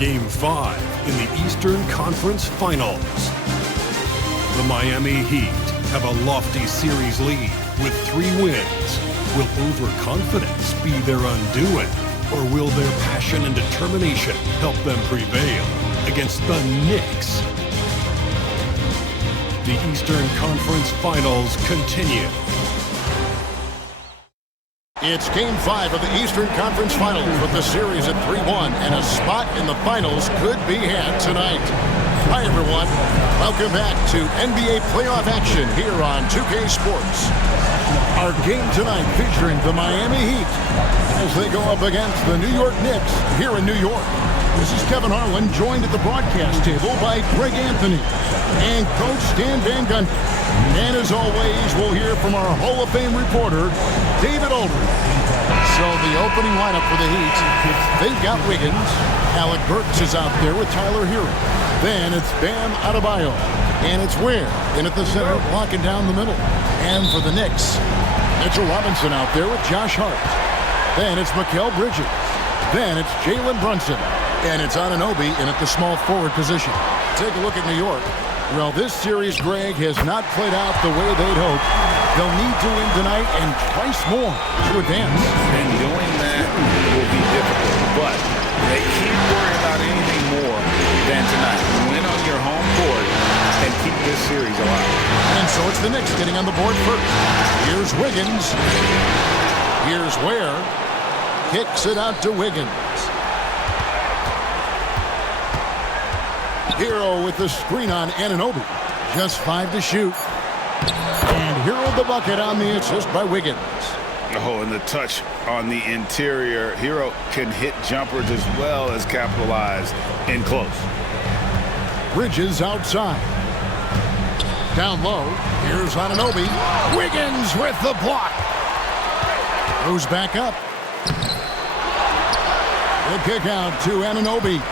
Game 5 in the Eastern Conference Finals. The Miami Heat have a lofty series lead with 3 wins. Will overconfidence be their undoing, or will their passion and determination help them prevail against the Knicks? The Eastern Conference Finals continue. It's Game 5 of the Eastern Conference Finals with the series at 3-1, and a spot in the finals could be had tonight. Hi, everyone. Welcome back to NBA playoff action here on 2K Sports. Our game tonight featuring the Miami Heat as they go up against the New York Knicks here in New York. This is Kevin Harlan, joined at the broadcast table by Greg Anthony and Coach Stan Van Gundy. And as always, we'll hear from our Hall of Fame reporter, David Aldridge. So the opening lineup for the Heat, they've got Wiggins. Alec Burks is out there with Tyler Hero. Then it's Bam Adebayo. And it's Ware in at the center, blocking down the middle. And for the Knicks, Mitchell Robinson out there with Josh Hart. Then it's Mikal Bridges. Then it's Jalen Brunson. And it's Anunoby in at the small forward position. Take a look at New York. Well, this series, Greg, has not played out the way they'd hoped. They'll need to win tonight and twice more to advance. And doing that will be difficult, but they can't worry about anything more than tonight. Win on your home court and keep this series alive. And so it's the Knicks getting on the board first. Here's Wiggins. Here's Ware. Kicks it out to Wiggins. Hero with the screen on Anunoby. Just 5 to shoot. And Hero the bucket on the assist by Wiggins. Oh, and the touch on the interior. Hero can hit jumpers as well as capitalize in close. Bridges outside. Down low. Here's Anunoby. Wiggins with the block. Goes back up. The kick out to Anunoby.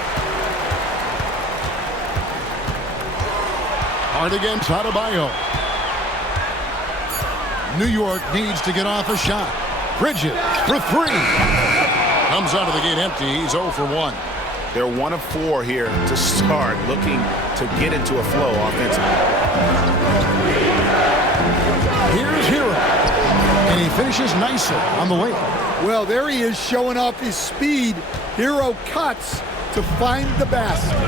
Hard against Adebayo. New York needs to get off a shot. Bridges for 3. Comes out of the gate empty. He's 0 for 1. They're 1 of 4 here to start, looking to get into a flow offensively. Here's Hero. And he finishes nicely on the way. Well, there he is showing off his speed. Hero cuts to find the basket.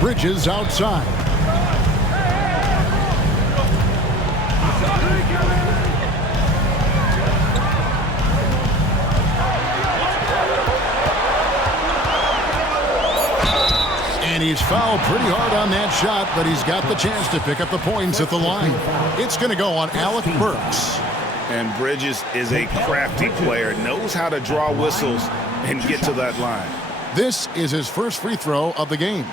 Bridges outside. And he's fouled pretty hard on that shot, but he's got the chance to pick up the points at the line. It's going to go on Alec Burks. And Bridges is a crafty player, knows how to draw whistles and get to that line. This is his first free throw of the game.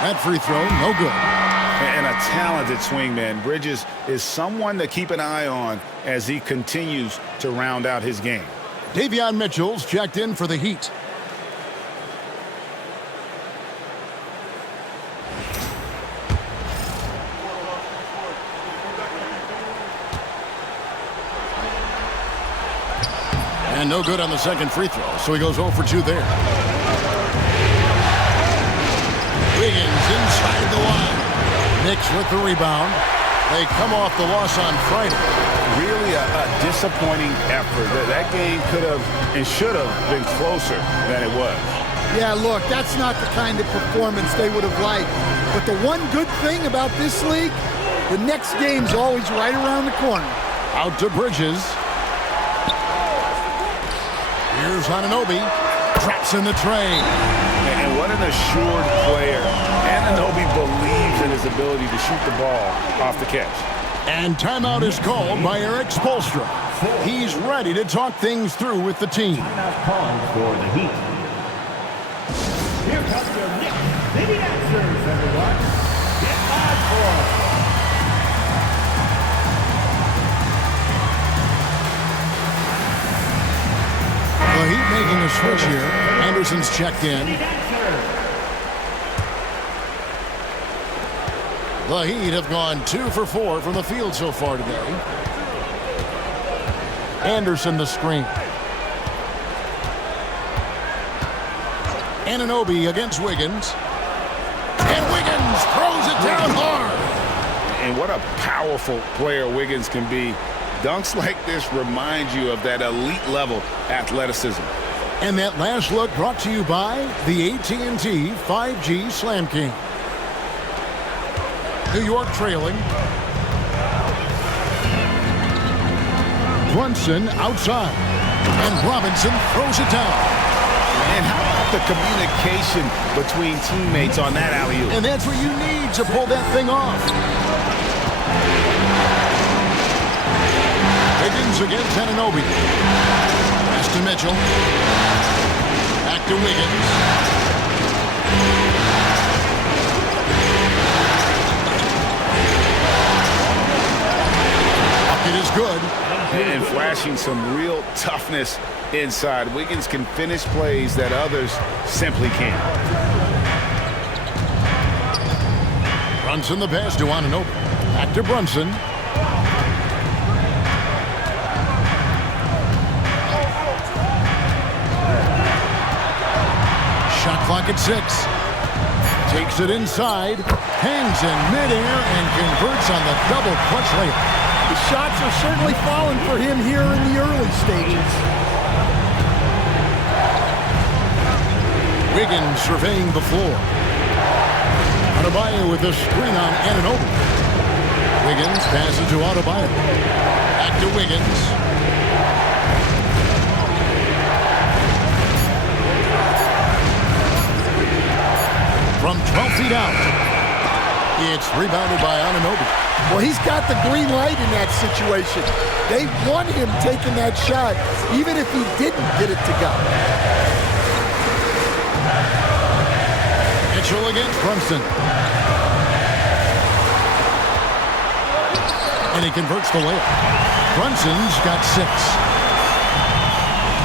That free throw, no good. And a talented swingman. Bridges is someone to keep an eye on as he continues to round out his game. Davion Mitchell's checked in for the Heat. And no good on the second free throw, so he goes 0 for 2 there. Wiggins inside the line. Knicks with the rebound. They come off the loss on Friday. Really a disappointing effort. That game could have and should have been closer than it was. Yeah, look, that's not the kind of performance they would have liked. But the one good thing about this league, the next game's always right around the corner. Out to Bridges. Here's Anunoby. Traps in the tray. And what an assured player. Anunoby believes in his ability to shoot the ball off the catch. And timeout is called by Eric Spoelstra. He's ready to talk things through with the team. Timeout called for the Heat. Here comes your Knicks. They need answers, everyone. Get on board. making a switch here. Anderson's checked in. The Heat have gone 2 for 4 from the field so far today. Anderson the screen. Anunoby against Wiggins. And Wiggins throws it down hard. And what a powerful player Wiggins can be. Dunks like this remind you of that elite level athleticism. And that last look brought to you by the AT&T 5G Slam King. New York trailing. Brunson outside. And Robinson throws it down. And how about the communication between teammates on that alley-oop? And that's what you need to pull that thing off. Wiggins against Anunoby. Pass to Mitchell. Back to Wiggins. Bucket is good. And flashing some real toughness inside. Wiggins can finish plays that others simply can't. Brunson the pass to Anunoby. Back to Brunson. Shot clock at 6. Takes it inside. Hangs in midair and converts on the double clutch layup. The shots are certainly falling for him here in the early stages. Wiggins surveying the floor. Adebayo with the screen on Anunoby. Wiggins passes to Adebayo. Back to Wiggins. From 12 feet out. It's rebounded by Anunoby. Well, he's got the green light in that situation. They want him taking that shot, even if he didn't get it to go. Mitchell against Brunson. And he converts the layup. Brunson's got 6.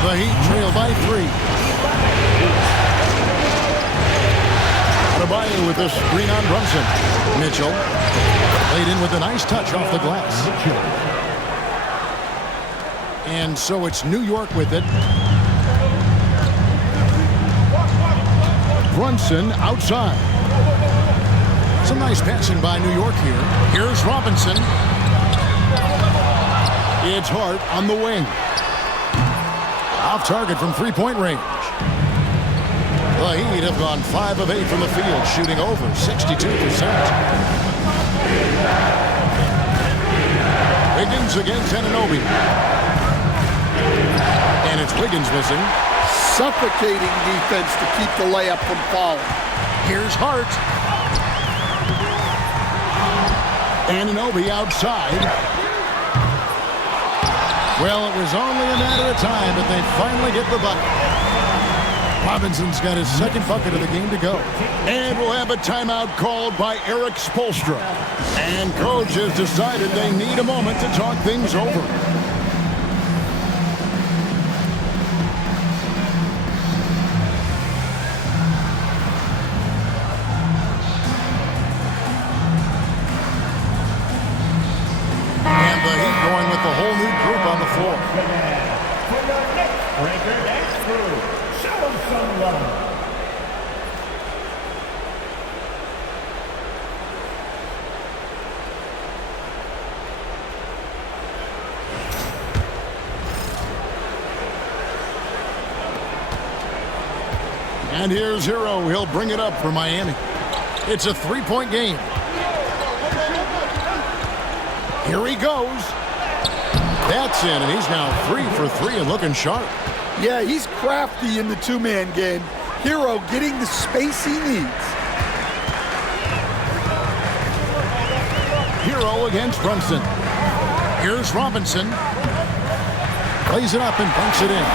The Heat trail by 3. Adebayo with the screen on Brunson. Mitchell laid in with a nice touch off the glass. And so it's New York with it. Brunson outside. Some nice passing by New York here. Here's Robinson. It's Hart on the wing. Off target from three-point range. The Heat have gone 5 of 8 from the field, shooting over 62%. Wiggins against Anunoby. And it's Wiggins missing. Suffocating defense to keep the layup from falling. Here's Hart. Anunoby outside. Well, it was only a matter of time, but they finally get the bucket. Robinson's got his second bucket of the game to go. And we'll have a timeout called by Eric Spoelstra. And coach has decided they need a moment to talk things over. And the Heat going with the whole new group on the floor. For your next breaker, next group, show them some love. And here's Hero. He'll bring it up for Miami. It's a three-point game. Here he goes. That's in, and he's now 3 for 3 and looking sharp. Yeah, he's crafty in the two-man game. Hero getting the space he needs. Hero against Brunson. Here's Robinson. Plays it up and bunks it in.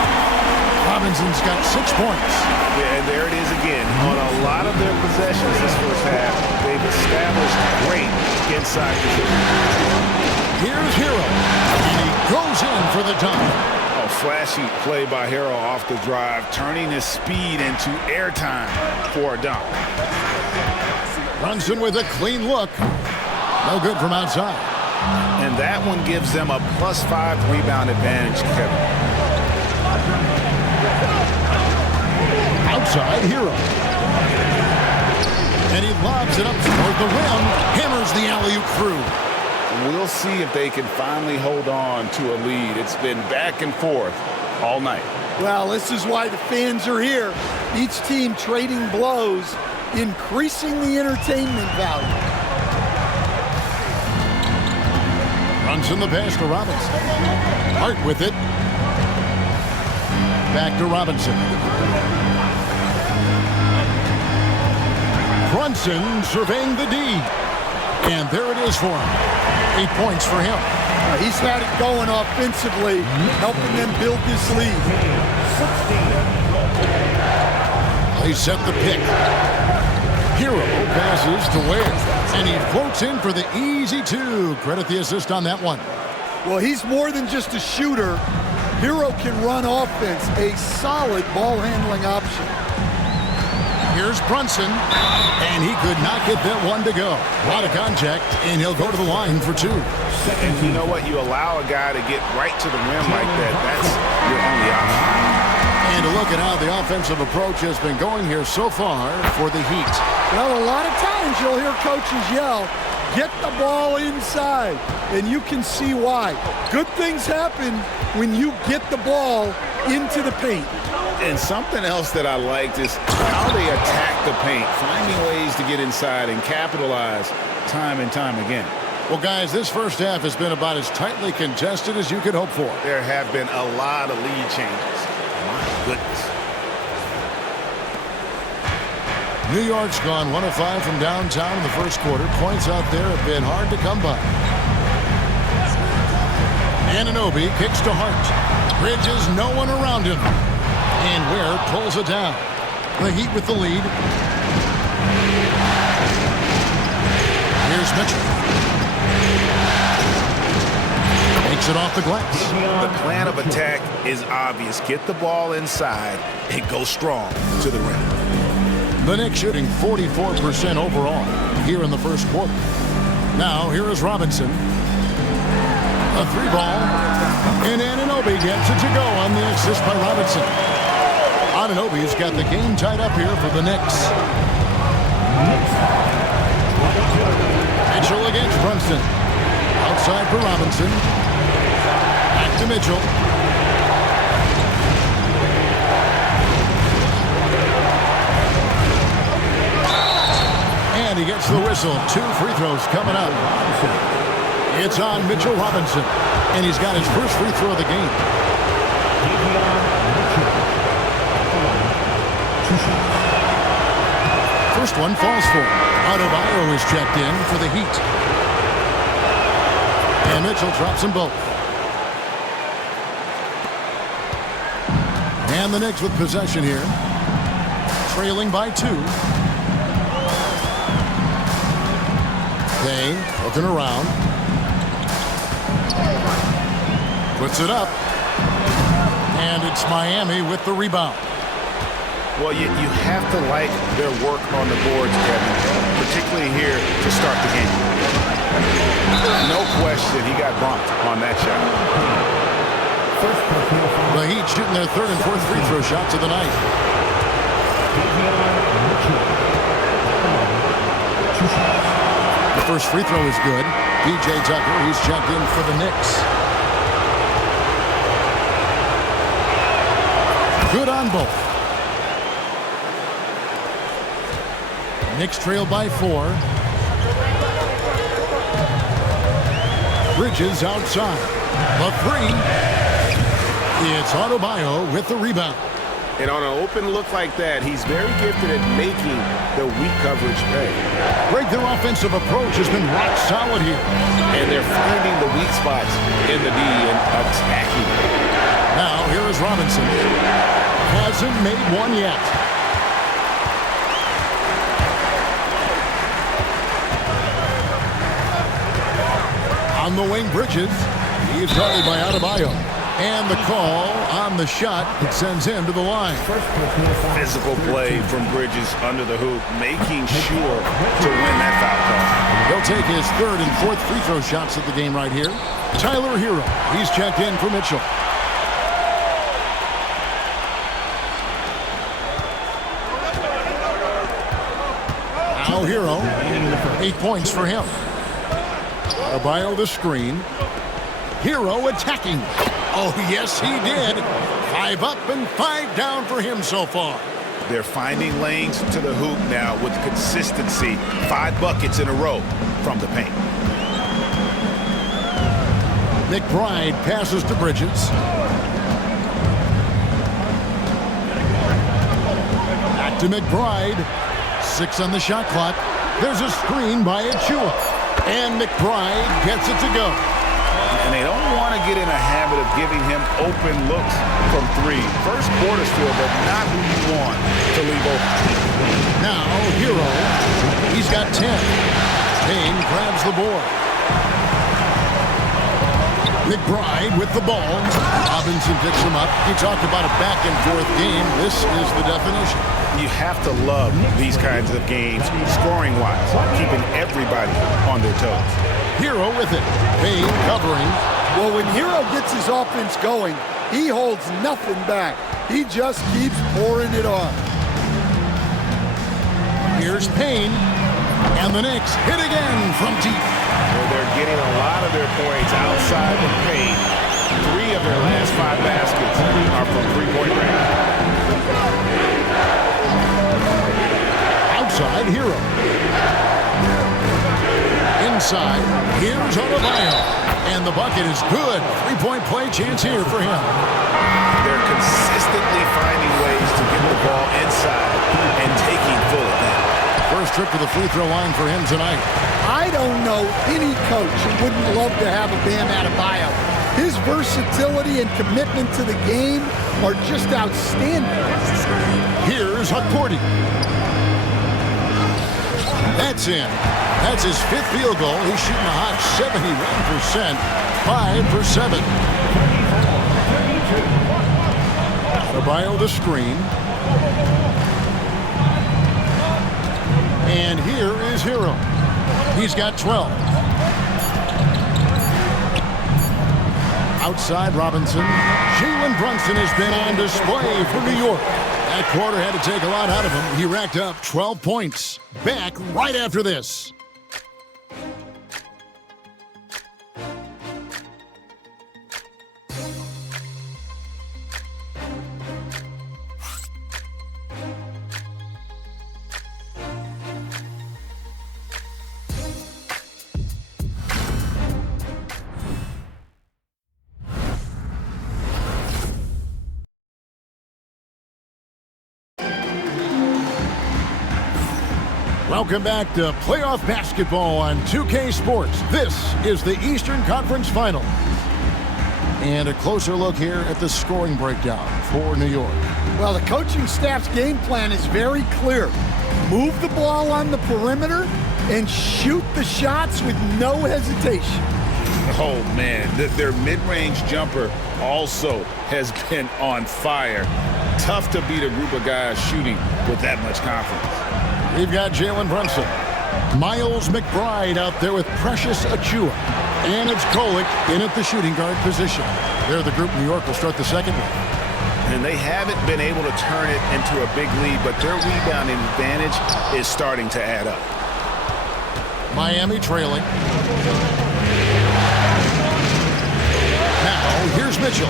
Robinson's got 6 points. Yeah, and there it is again. On a lot of their possessions this first half, they've established great inside position. Here's Hero. And he goes in for the dunk. Oh, flashy play by Hero off the drive, turning his speed into airtime for a dunk. Brunson with a clean look. No good from outside. And that one gives them a +5 rebound advantage, Kevin. Outside, Hero. And he lobs it up toward the rim. Hammers the alley-oop through. We'll see if they can finally hold on to a lead. It's been back and forth all night. Well, this is why the fans are here. Each team trading blows, increasing the entertainment value. Runs in the pass to Robinson. Hart with it. Back to Robinson. Brunson surveying the D. And there it is for him. 8 points for him. He's had it going offensively, helping them build this lead. They set the pick. Hero passes to Ware. And he floats in for the easy two. Credit the assist on that one. Well, he's more than just a shooter. Hero can run offense, a solid ball handling option. Here's Brunson, and he could not get that one to go. A lot of contact, and he'll go to the line for 2. And you know what? You allow a guy to get right to the rim like that. That's your only option. And to look at how the offensive approach has been going here so far for the Heat. Well, a lot of times you'll hear coaches yell, get the ball inside, and you can see why. Good things happen when you get the ball into the paint. And something else that I liked is how they attack the paint, finding ways to get inside and capitalize time and time again. Well, guys, this first half has been about as tightly contested as you could hope for. There have been a lot of lead changes. My goodness. New York's gone 1 of 5 from downtown in the first quarter. Points out there have been hard to come by. Anunoby kicks to Hart. Bridges, no one around him. And Ware pulls it down. The Heat with the lead. Here's Mitchell. Takes it off the glass. The plan of attack is obvious. Get the ball inside and go strong to the rim. The Knicks shooting 44% overall here in the first quarter. Now, here is Robinson. A 3-ball. And Anunoby gets it to go on the assist by Robinson. Anunoby's got the game tied up here for the Knicks. Mitchell against Brunson. Outside for Robinson. Back to Mitchell. And he gets the whistle. 2 free throws coming up. It's on Mitchell Robinson. And he's got his first free throw of the game. First one falls for him. Adebayo is checked in for the Heat. And Mitchell drops them both. And the Knicks with possession here. Trailing by 2. Kane looking around. Puts it up. And it's Miami with the rebound. Well, you have to like their work on the boards, Kevin, particularly here to start the game. No question, he got bumped on that shot. The Heat shooting their 3rd and 4th free throw shots of the night. The first free throw is good. P.J. Tucker, he's checked in for the Knicks. Good on both. Knicks trail by 4. Bridges outside. The 3. It's Adebayo with the rebound. And on an open look like that, he's very gifted at making the weak coverage pay. Greg, their offensive approach has been rock solid here. And they're finding the weak spots in the D and attacking. Now, here is Robinson. Hasn't made one yet. On the wing, Bridges. He's guarded by Adebayo. And the call on the shot, it sends him to the line. Physical play from Bridges under the hoop, making sure to win that foul call. He'll take his third and fourth free throw shots of the game right here. Tyler Hero, he's checked in for Mitchell. Now Hero, 8 points for him. Adebayo the screen. Hero attacking. Oh, yes, he did. 5 up and 5 down for him so far. They're finding lanes to the hoop now with consistency. 5 buckets in a row from the paint. McBride passes to Bridges. Back to McBride. 6 on the shot clock. There's a screen by Achua. And McBride gets it to go. And they don't want to get in a habit of giving him open looks from 3. First quarter still, but not who you want to leave open. Now, Hero, he's got 10. Payne grabs the board. McBride with the ball. Robinson picks him up. He talked about a back-and-forth game. This is the definition. You have to love these kinds of games, scoring-wise, keeping everybody on their toes. Hero with it. Payne covering. Well, when Hero gets his offense going, he holds nothing back. He just keeps pouring it on. Here's Payne. And the Knicks hit again from deep. Well, they're getting a lot of their points outside the paint. 3 of their last 5 baskets are from three-point range. Outside, Hero. Inside, here's Adebayo. And the bucket is good. 3-point play chance here for him. They're consistently finding ways to get the ball inside and taking full advantage. First trip to the free throw line for him tonight. I don't know any coach who wouldn't love to have a Bam Adebayo. His versatility and commitment to the game are just outstanding. Here's Hakordi. That's in. That's his 5th field goal. He's shooting a hot 71%. 5 for 7. Adebayo the screen. And here is Hero. He's got 12. Outside Robinson. Jalen Brunson has been on display for New York. That quarter had to take a lot out of him. He racked up 12 points. Back right after this. Welcome back to playoff basketball on 2K Sports. This is the Eastern Conference Final. And a closer look here at the scoring breakdown for New York. Well, the coaching staff's game plan is very clear. Move the ball on the perimeter and shoot the shots with no hesitation. Oh, man, their mid-range jumper also has been on fire. Tough to beat a group of guys shooting with that much confidence. We've got Jalen Brunson. Miles McBride out there with Precious Achua. And it's Kolek in at the shooting guard position. They're the group New York will start the second with. And they haven't been able to turn it into a big lead, but their rebounding advantage is starting to add up. Miami trailing. Now, here's Mitchell.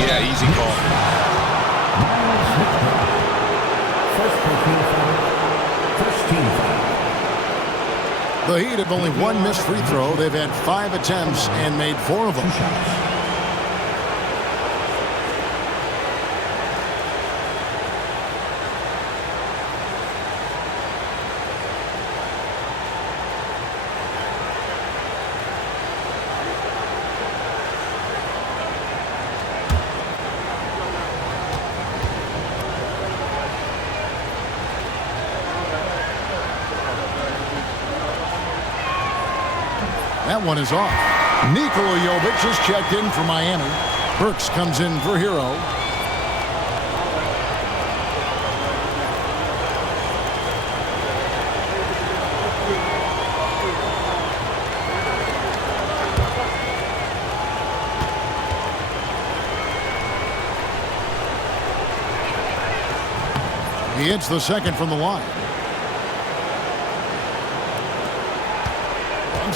Yeah, easy call. First team foul. The Heat have only 1 missed free throw. They've had 5 attempts and made 4 of them. That one is off. Nikola Jovic is checked in for Miami. Burks comes in for Hero. He hits the second from the line.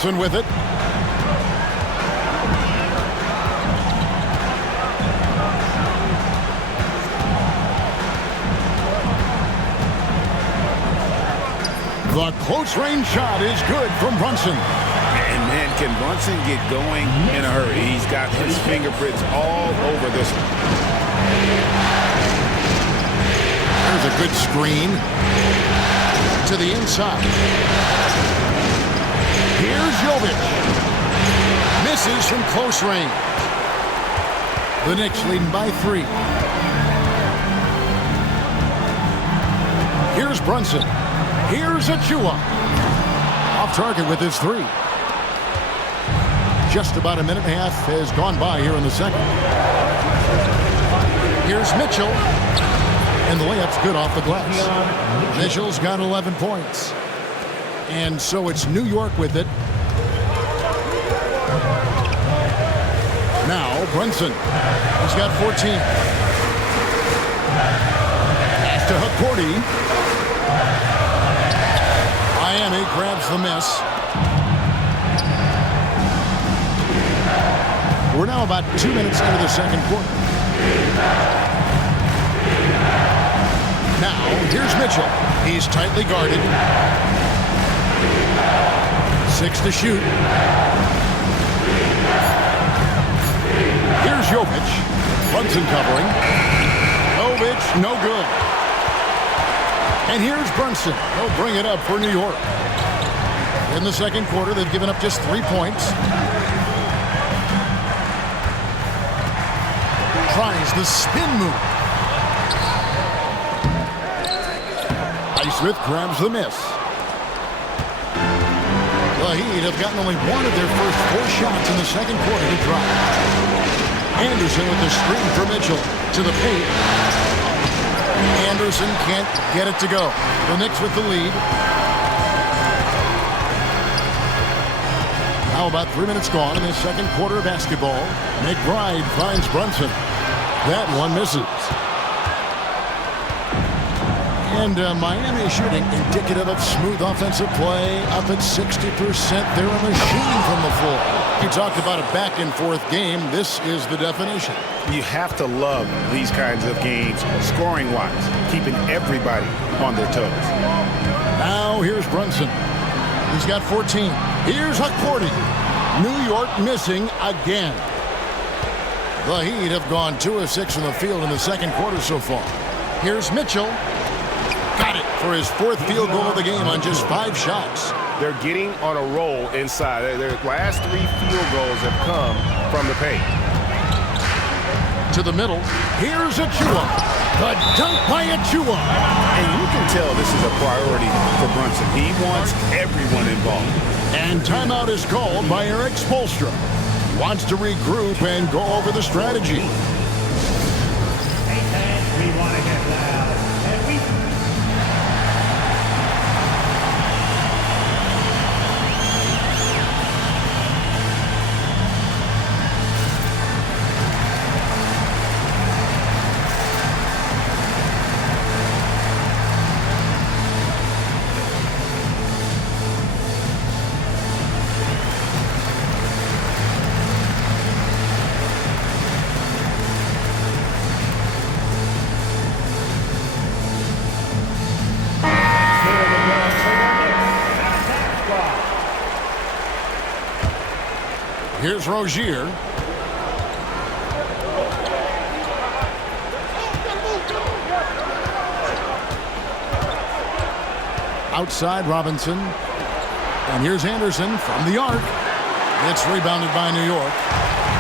Brunson with it. The close-range shot is good from Brunson. And man, can Brunson get going in a hurry? He's got his fingerprints all over this one. There's a good screen. To the inside. Here's Jovic. Misses from close range. The Knicks leading by 3. Here's Brunson. Here's Achua. Off target with his 3. Just about a minute and a half has gone by here in the second. Here's Mitchell. And the layup's good off the glass. Mitchell's got 11 points. And so it's New York with it. Now Brunson. He's got 14. Pass to Hakordi. Miami grabs the miss. We're now about 2 minutes into the second quarter. Now, here's Mitchell. He's tightly guarded. 6 to shoot. Here's Jovic. Brunson covering. Jovic, no good. And here's Brunson. He'll bring it up for New York. In the second quarter, they've given up just 3 points. Tries the spin move. Smith grabs the miss. The Heat have gotten only one of their first 4 shots in the second quarter to drop. Anderson with the screen for Mitchell to the paint. Anderson can't get it to go. The Knicks with the lead. Now about 3 minutes gone in the second quarter of basketball. McBride finds Brunson. That one misses. And Miami shooting indicative of smooth offensive play, up at 60%. They're a machine from the floor. You talked about a back-and-forth game. This is the definition. You have to love these kinds of games, scoring-wise, keeping everybody on their toes. Now here's Brunson. He's got 14. Here's Hakordi. New York missing again. The Heat have gone 2 of 6 from the field in the second quarter so far. Here's Mitchell. Got it for his 4th field goal of the game on just 5 shots. They're getting on a roll inside. Their last 3 field goals have come from the paint. To the middle. Here's Achua. The dunk by Achua. And you can tell this is a priority for Brunson. He wants everyone involved. And timeout is called by Eric Spoelstra. He wants to regroup and go over the strategy. Hey, fans, we want to get loud. And we... Here's Rozier. Outside Robinson. And here's Anderson from the arc. It's rebounded by New York.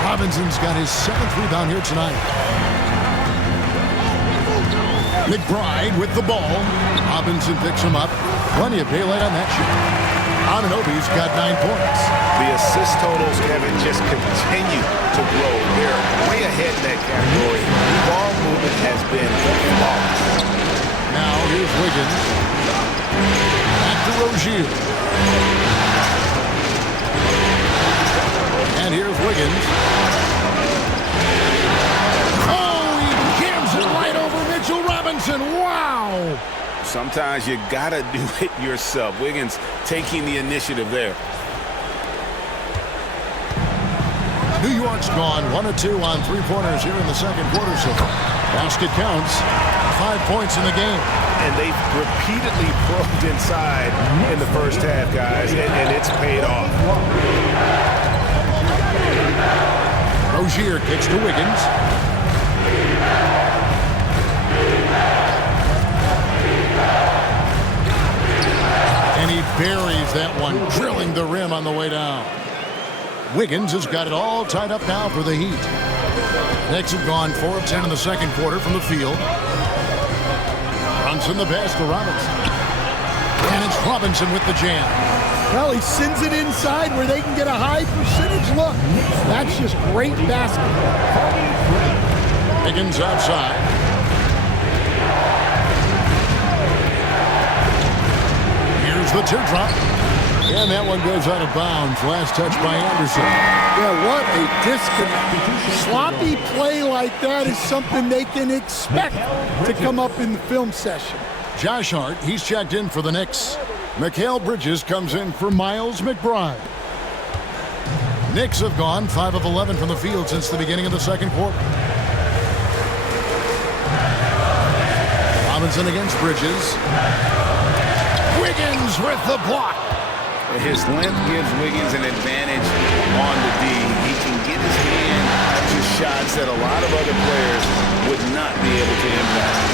Robinson's got his 7th rebound here tonight. McBride with the ball. Robinson picks him up. Plenty of daylight on that shot. Anunoby's got 9 points. The assist totals, Kevin, just continue to grow. They're way ahead in that category. Ball movement has been flawless. Now here's Wiggins. Back to Rozier. And here's Wiggins. Oh, he jams it right over Mitchell Robinson. Wow! Sometimes you gotta do it yourself. Wiggins taking the initiative there. New York's gone 1 of 2 on three-pointers here in the second quarter. So basket counts. 5 points in the game. And they've repeatedly probed inside in the first half, guys, and it's paid off. Rozier kicks to Wiggins. And he buries that one, drilling the rim on the way down. Wiggins has got it all tied up now for the Heat. Knicks have gone 4 of 10 in the second quarter from the field. Brunson the pass to Robinson. And it's Robinson with the jam. Well, he sends it inside where they can get a high percentage look. That's just great basketball. Higgins outside. Here's the teardrop. And that one goes out of bounds. Last touch by Anderson. Yeah, what a disconnect. Sloppy play like that is something they can expect to come up in the film session. Josh Hart, he's checked in for the Knicks. Mikal Bridges comes in for Miles McBride. Knicks have gone 5 of 11 from the field since the beginning of the second quarter. Robinson against Bridges. Wiggins with the block. His length gives Wiggins an advantage on the D. He can get his hand to shots that a lot of other players would not be able to impact.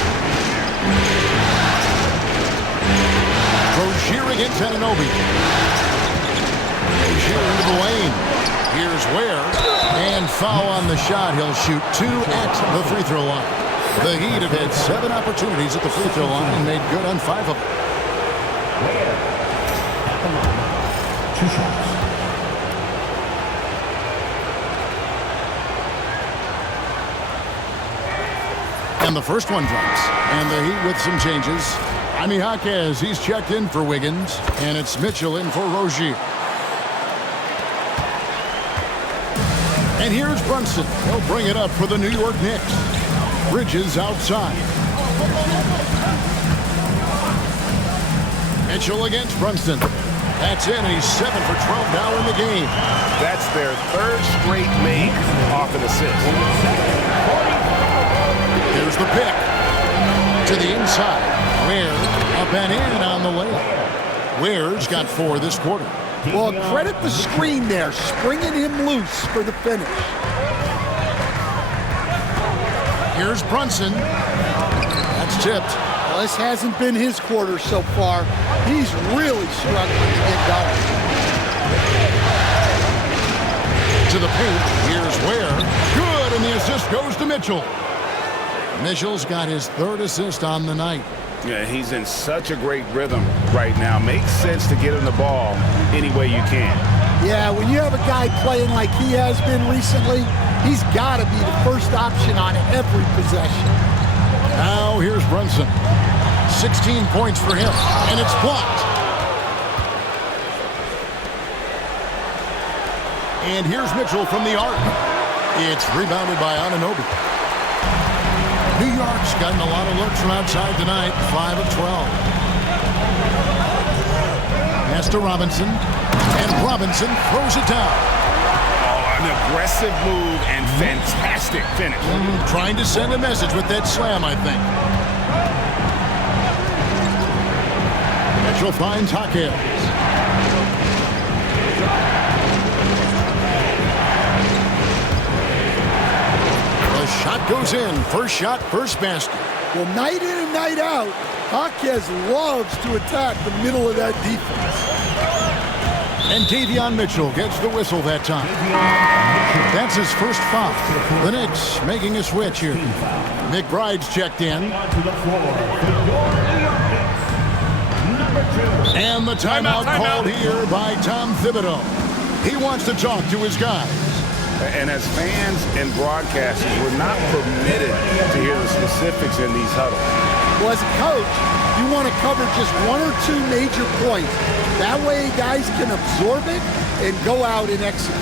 Rozier against Anunoby. Rozier into the lane. Here's Ware. And foul on the shot. He'll shoot 2 at the free throw line. The Heat have had 7 opportunities at the free throw line and made good on 5 of them. 2 shots. And the first one drops. And the Heat with some changes. Jaime Jaquez, he's checked in for Wiggins. And it's Mitchell in for Rozier. And here's Brunson. He'll bring it up for the New York Knicks. Bridges outside. Mitchell against Brunson. That's in, and he's 7 for 12 now in the game. That's their 3rd straight make off an assist. Here's the pick. To the inside. Ware up and in on the layup. Ware's got 4 this quarter. Well, credit the screen there, springing him loose for the finish. Here's Brunson. That's tipped. Well, this hasn't been his quarter so far. He's really struggling to get going. To the paint. Here's Ware. Good, and the assist goes to Mitchell. Mitchell's got his 3rd assist on the night. Yeah, he's in such a great rhythm right now. Makes sense to get him the ball any way you can. Yeah, when you have a guy playing like he has been recently, he's got to be the first option on every possession. Now here's Brunson. 16 points for him, and it's blocked. And here's Mitchell from the arc. It's rebounded by Anunoby. New York's gotten a lot of looks from outside tonight, 5 of 12. Pass to Robinson, and Robinson throws it down. Oh, an aggressive move and fantastic finish. Trying to send a message with that slam, I think. Mitchell finds Jaquez. Shot goes in. First shot, first basket. Well, night in and night out, Jaquez loves to attack the middle of that defense. And Davion Mitchell gets the whistle that time. That's his first foul. The Knicks making a switch here. McBride's checked in. And the timeout called here by Tom Thibodeau. He wants to talk to his guys. And as fans and broadcasters, we're not permitted to hear the specifics in these huddles. Well, as a coach, you want to cover just one or two major points. That way guys can absorb it and go out and execute.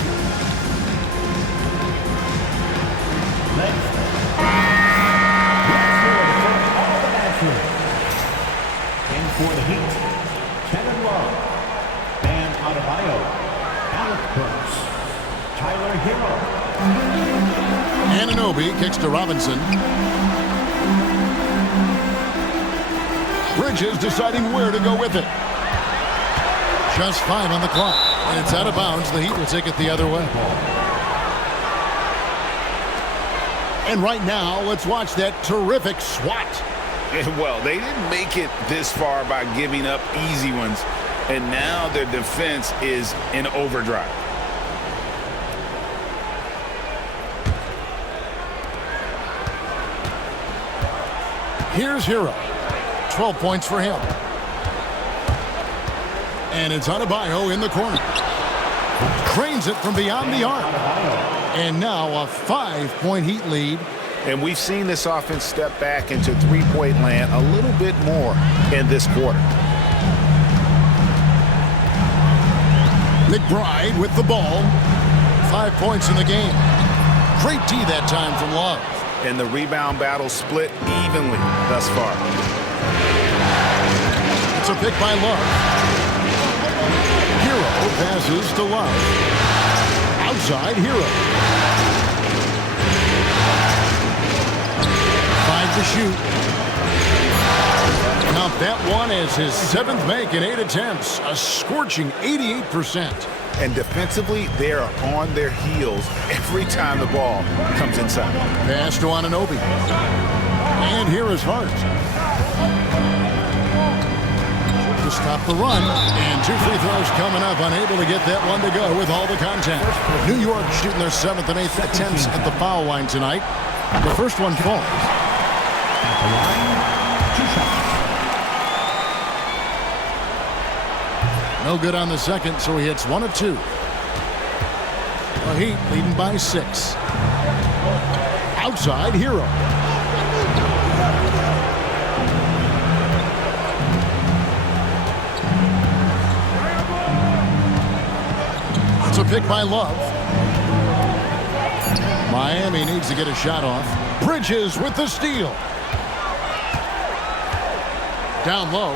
In for the Heat, Kevin Love, Bam Adebayo, Alec Burks, Tyler Hero. Anunoby kicks to Robinson. Bridges deciding where to go with it. Just 5 on the clock, and it's out of bounds. The Heat will take it the other way. And right now, let's watch that terrific swat. Well, they didn't make it this far by giving up easy ones, and now their defense is in overdrive. Here's Hero. 12 points for him. And it's Adebayo in the corner. Cranes it from beyond the arc. And now a 5-point Heat lead. And we've seen this offense step back into three-point land a little bit more in this quarter. McBride with the ball. 5 points in the game. Great D that time from Love. And the rebound battle split evenly thus far. It's a pick by Love. Hero passes to Love. Outside Hero. 5 to shoot. Count that one as his 7th make in 8 attempts. A scorching 88%. And defensively, they are on their heels every time the ball comes inside. Pass to Anunoby. And here is Hart. To stop the run. And 2 free throws coming up. Unable to get that one to go with all the contact. New York shooting their 7th and 8th attempts at the foul line tonight. The first one falls. No good on the second, so he hits 1 of 2. The Heat leading by 6. Outside Hero. It's a pick by Love. Miami needs to get a shot off. Bridges with the steal. Down low.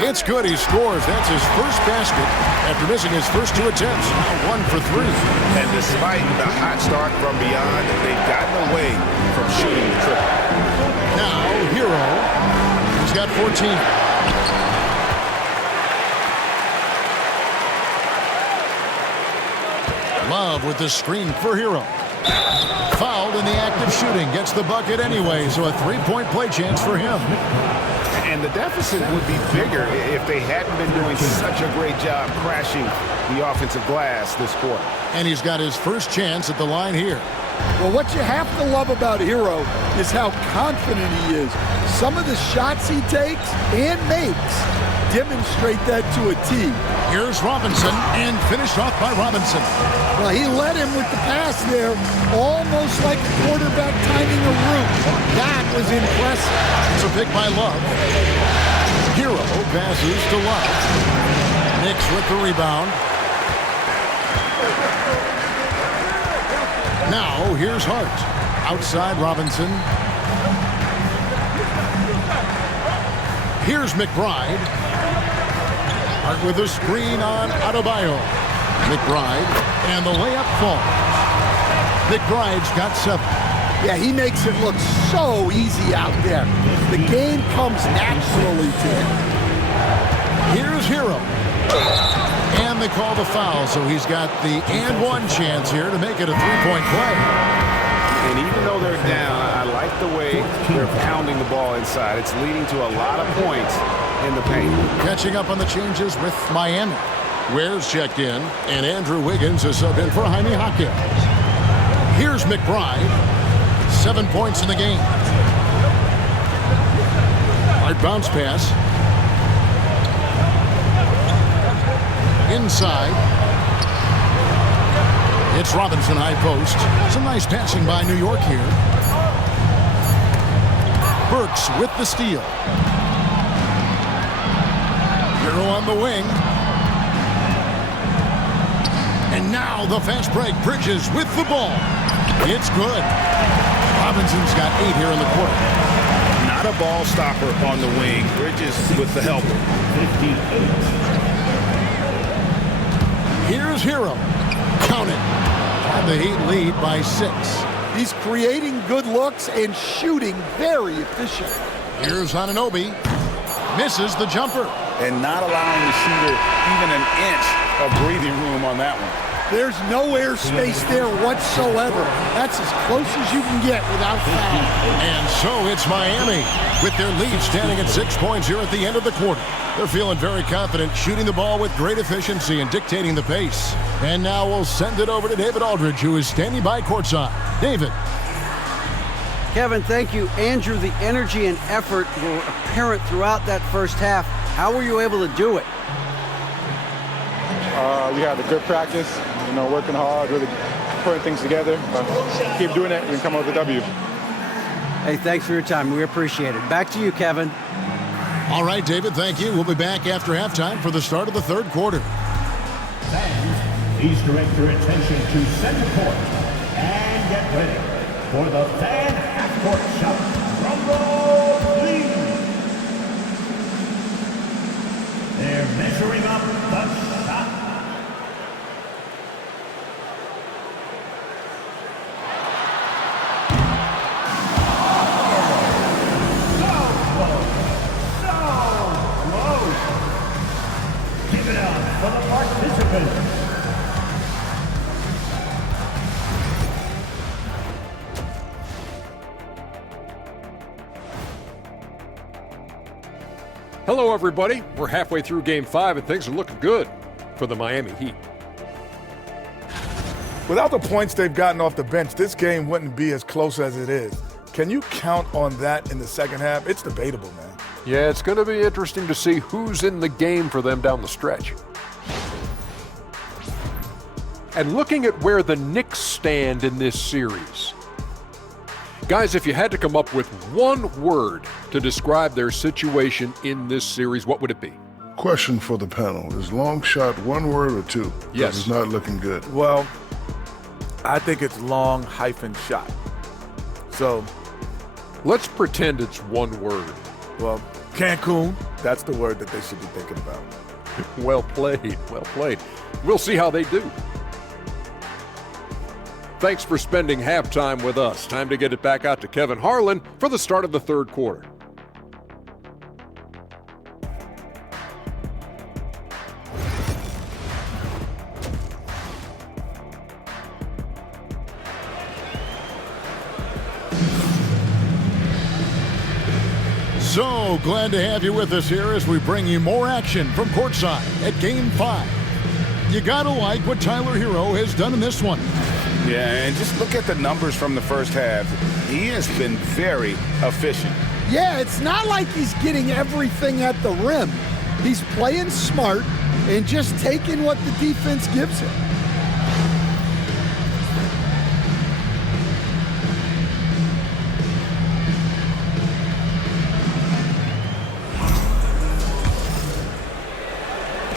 It's good. He scores. That's his first basket after missing his first 2 attempts. Now 1 for 3. And despite the hot start from beyond, they've gotten away from shooting the triple. Now Hero. He's got 14. Love with the screen for Hero. Fouled in the act of shooting. Gets the bucket anyway, so a 3-point play chance for him. And the deficit would be bigger if they hadn't been doing such a great job crashing the offensive glass this quarter. And he's got his first chance at the line here. Well, what you have to love about Hero is how confident he is. Some of the shots he takes and makes demonstrate that to a T. Here's Robinson, and finished off by Robinson. Well, he led him with the pass there, almost like a quarterback timing a route. That was impressive. It's a pick by Love. Hero passes to Love. Knicks with the rebound. Now, here's Hart. Outside Robinson. Here's McBride. Hart with a screen on Adebayo. McBride, and the layup falls. McBride's got 7. Yeah, he makes it look so easy out there. The game comes naturally to him. Here's Hero. And they call the foul, so he's got the and 1 chance here to make it a 3-point play. And even though they're down, I like the way they're pounding the ball inside. It's leading to a lot of points in the paint. Catching up on the changes with Miami. Ware's checked in, and Andrew Wiggins is subbed in for Jaime Hawkins. Here's McBride. 7 points in the game. Hard bounce pass. inside. It's Robinson high post. Some nice passing by New York here. Burks with the steal. Hero on the wing. And now the fast break. Bridges with the ball. It's good. Robinson's got 8 here in the quarter. Not a ball stopper on the wing. Bridges with the help. 58. Here's Hero. Count it. The Heat lead by 6. He's creating good looks and shooting very efficient. Here's Anunoby. Misses the jumper. And not allowing the shooter even an inch of breathing room on that one. There's no airspace there whatsoever. That's as close as you can get without foul. And so it's Miami with their lead standing at 6 points here at the end of the quarter. They're feeling very confident, shooting the ball with great efficiency and dictating the pace. And now we'll send it over to David Aldridge, who is standing by courtside. David. Kevin, thank you. Andrew, the energy and effort were apparent throughout that first half. How were you able to do it? We had a good practice, working hard, really putting things together. Keep doing it and come out with a W. Hey, thanks for your time. We appreciate it. Back to you, Kevin. All right, David, thank you. We'll be back after halftime for the start of the third quarter. Fans, please direct your attention to center court and get ready for the fan half-court shot. Rumble, please. They're measuring up the shot. For the participants. Hello, everybody. We're halfway through Game 5, and things are looking good for the Miami Heat. Without the points they've gotten off the bench, this game wouldn't be as close as it is. Can you count on that in the second half? It's debatable, man. Yeah, it's going to be interesting to see who's in the game for them down the stretch. And looking at where the Knicks stand in this series. Guys, if you had to come up with one word to describe their situation in this series, what would it be? Question for the panel. Is long shot one word or two? Yes. It's not looking good. Well, I think it's long -shot. So, let's pretend it's one word. Well, Cancun, that's the word that they should be thinking about. Well played, well played. We'll see how they do. Thanks for spending halftime with us. Time to get it back out to Kevin Harlan for the start of the third quarter. So glad to have you with us here as we bring you more action from courtside at Game 5. You gotta like what Tyler Hero has done in this one. Yeah, and just look at the numbers from the first half. He has been very efficient. Yeah, it's not like he's getting everything at the rim. He's playing smart and just taking what the defense gives him.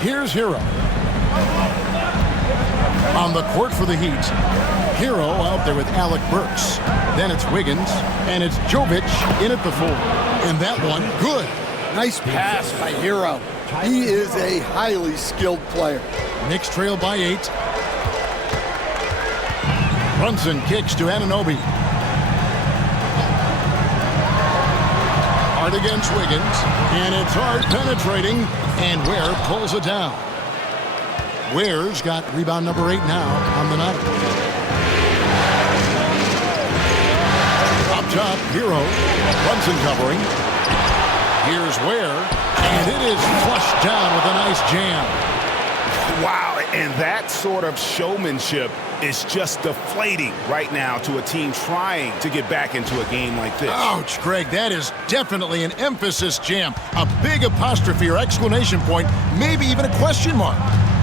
Here's Hero. On the court for the Heat. Hero out there with Alec Burks. Then it's Wiggins, and it's Jovic in at the 4. And that one, good. Nice pass by Hero. He is a highly skilled player. Knicks trail by 8. Brunson kicks to Anunoby. Hard against Wiggins, and it's hard penetrating, and Ware pulls it down. Ware's got rebound number 8 now on the night. Up top, Hero. Brunson covering. Here's Ware, and it is flushed down with a nice jam. Wow, and that sort of showmanship is just deflating right now to a team trying to get back into a game like this. Ouch, Greg, that is definitely an emphasis jam. A big apostrophe or exclamation point, maybe even a question mark.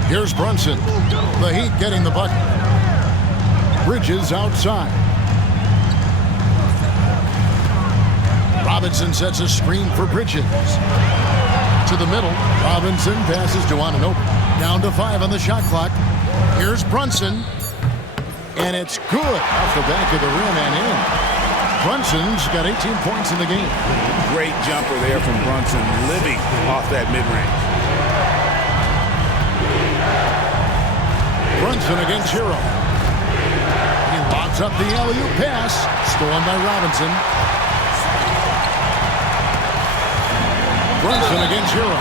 Here's Brunson. The Heat getting the bucket. Bridges outside. Robinson sets a screen for Bridges. To the middle. Robinson passes to Anunoby. Down to 5 on the shot clock. Here's Brunson. And it's good off the back of the rim and in. Brunson's got 18 points in the game. Great jumper there from Brunson, living off that mid-range. Brunson against Hero. He lobs up the alley-oop pass. Stolen by Robinson. Brunson against Hero.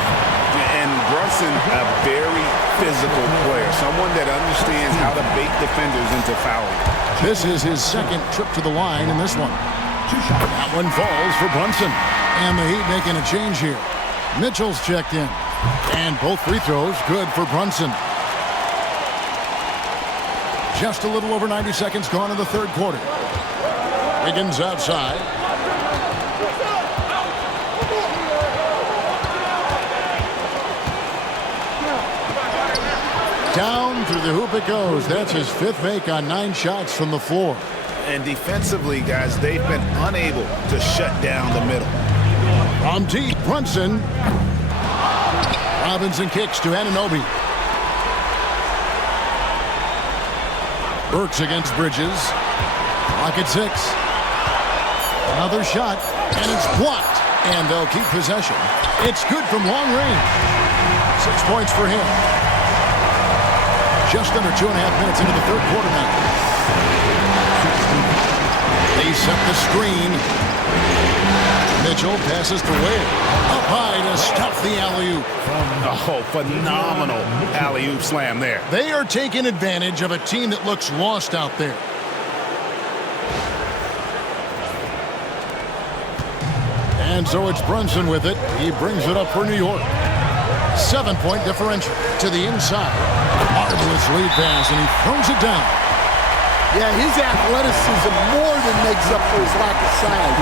And Brunson, a very physical player. Someone that understands how to bait defenders into fouling. This is his second trip to the line in this one. That one falls for Brunson. And the Heat making a change here. Mitchell's checked in. And both free throws good for Brunson. Just a little over 90 seconds gone in the third quarter. Wiggins outside. Down through the hoop it goes. That's his 5th make on 9 shots from the floor. And defensively, guys, they've been unable to shut down the middle. From deep, Brunson. Robinson kicks to Anunoby. Burks against Bridges. Clock at 6. Another shot, and it's blocked. And they'll keep possession. It's good from long range. 6 points for him. Just under 2.5 minutes into the third quarter now. They set the screen. Mitchell passes to Ware. Up high to stuff the alley-oop. Oh, phenomenal alley-oop slam there. They are taking advantage of a team that looks lost out there. And so it's Brunson with it. He brings it up for New York. 7-point differential to the inside. Marvelous lead pass, and he throws it down. Yeah, his athleticism more than makes up for his lack of size.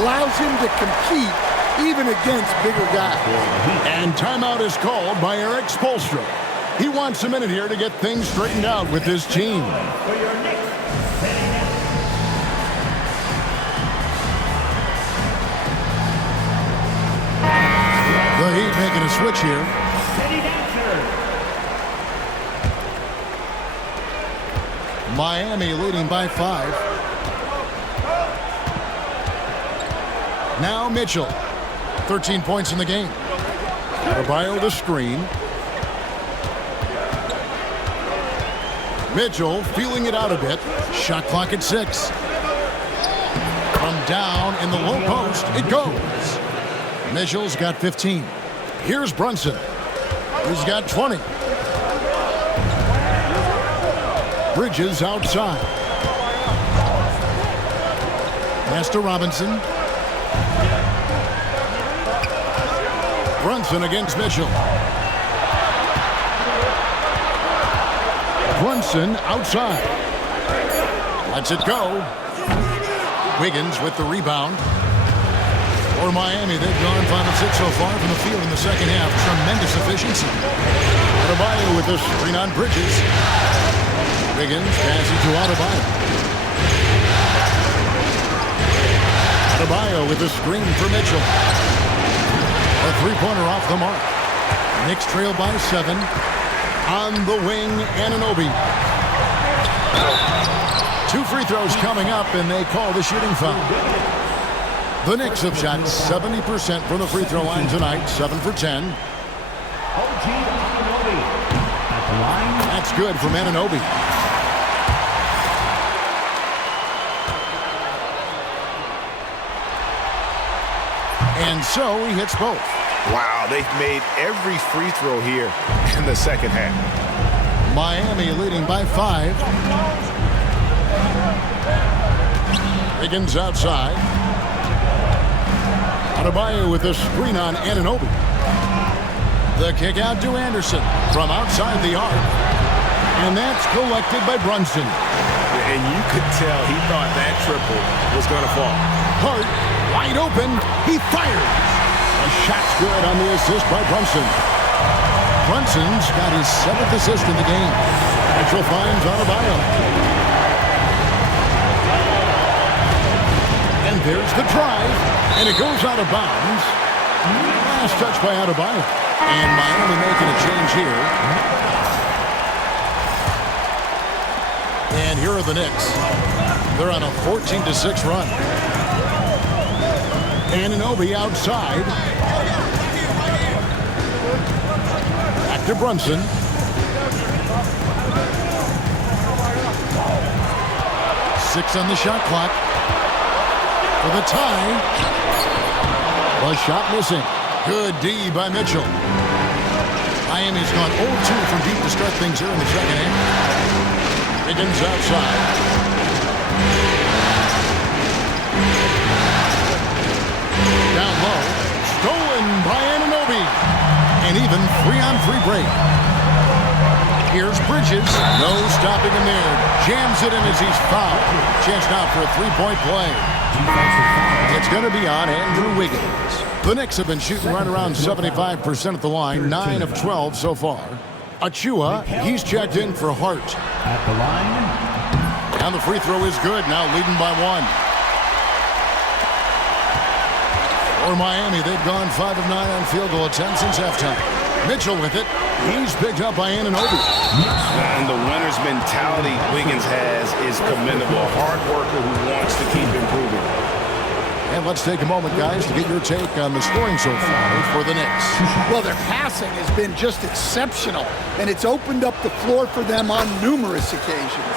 Allows him to compete even against bigger guys. And timeout is called by Eric Spoelstra. He wants a minute here to get things straightened out with his team. The Heat making a switch here. Miami leading by 5. Now Mitchell. 13 points in the game. Adebayo the screen. Mitchell feeling it out a bit. Shot clock at 6. From down in the low post, it goes. Mitchell's got 15. Here's Brunson. He's got 20. Bridges outside. Pass to Robinson. Brunson against Mitchell. Brunson outside. Lets it go. Wiggins with the rebound. For Miami, they've gone 5 of 6 so far from the field in the second half. Tremendous efficiency. Adebayo with the screen on Bridges. Wiggins passes to Adebayo. Adebayo with the screen for Mitchell. A three-pointer off the mark. Knicks trail by 7. On the wing, Anunoby. 2 free throws coming up, and they call the shooting foul. The Knicks have shot 70% from the free throw line tonight, 7 for 10. That's good from Anunoby. And so he hits both. Wow, they've made every free throw here in the second half. Miami leading by 5. Wiggins outside. Adebayo with the screen on Anunoby. The kick out to Anderson from outside the arc. And that's collected by Brunson. And you could tell he thought that triple was going to fall. Hart, wide open, he fires. The shot's good on the assist by Brunson. Brunson's got his 7th assist in the game. Mitchell finds Adebayo. And there's the drive, and it goes out of bounds. Last touch by Adebayo. And Miami making a change here. And here are the Knicks. They're on a 14-6 run. Anunoby outside. Back to Brunson. Six on the shot clock. For the tie. The shot missing. Good D by Mitchell. Miami's gone 0-2 from deep to start things here in the second half. Higgins outside. Down low. Stolen by Anunoby. An even 3-on-3 break. Here's Bridges. No stopping him there. Jams it in as he's fouled. Chance now for a three-point play. It's going to be on Andrew Wiggins. The Knicks have been shooting right around 75% at the line. 9 of 12 so far. Achua, he's checked in for Hart. At the line. And the free throw is good. Now leading by 1. For Miami, they've gone 5 of 9 on field goal attempts since halftime. Mitchell with it. He's picked up by Anunoby. And the winner's mentality Wiggins has is commendable. A hard worker who wants to keep improving. And let's take a moment, guys, to get your take on the scoring so far for the Knicks. Well, their passing has been just exceptional, and it's opened up the floor for them on numerous occasions.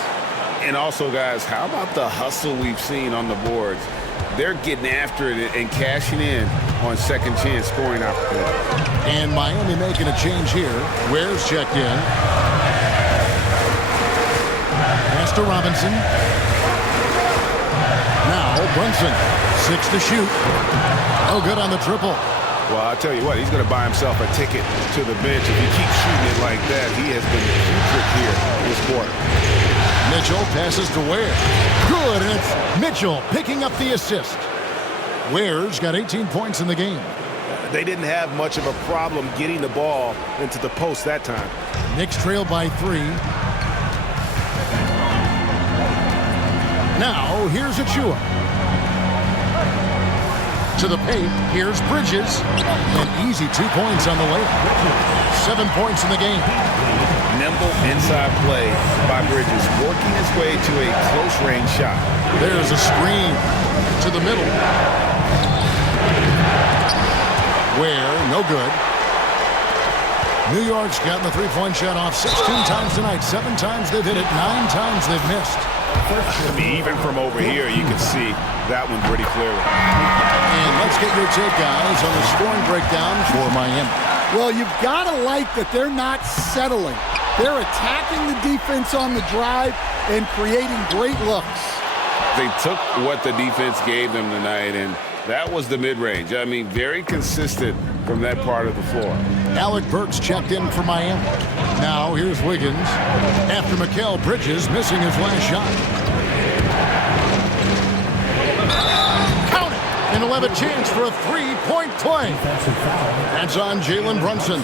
And also, guys, how about the hustle we've seen on the boards? They're getting after it and cashing in on second chance scoring opportunities. And Miami making a change here. Ware's checked in. Pass to Robinson. Now Brunson. 6 to shoot. Oh, good on the triple. Well, I'll tell you what, he's going to buy himself a ticket to the bench. If he keeps shooting it like that, he has been putrid here this quarter. Mitchell passes to Ware. Good, and it's Mitchell picking up the assist. Ware's got 18 points in the game. They didn't have much of a problem getting the ball into the post that time. Knicks trail by 3. Now, here's Achua. To the paint, here's Bridges. An easy 2 points on the layup. 7 points in the game. Nimble inside play by Bridges, working his way to a close-range shot. There's a screen to the middle. Ware, no good. New York's gotten the three-point shot off 16 times tonight. 7 times they've hit it, 9 times they've missed. I mean, even from over here, you can see that one pretty clearly. And let's get your take, guys, on the scoring breakdown for Miami. Well, you've got to like that they're not settling. They're attacking the defense on the drive and creating great looks. They took what the defense gave them tonight, and that was the mid-range. I mean, very consistent from that part of the floor. Alec Burks checked in for Miami. Now here's Wiggins. After Mikal Bridges missing his last shot. Count it! And he'll have a chance for a three-point play. That's on Jalen Brunson.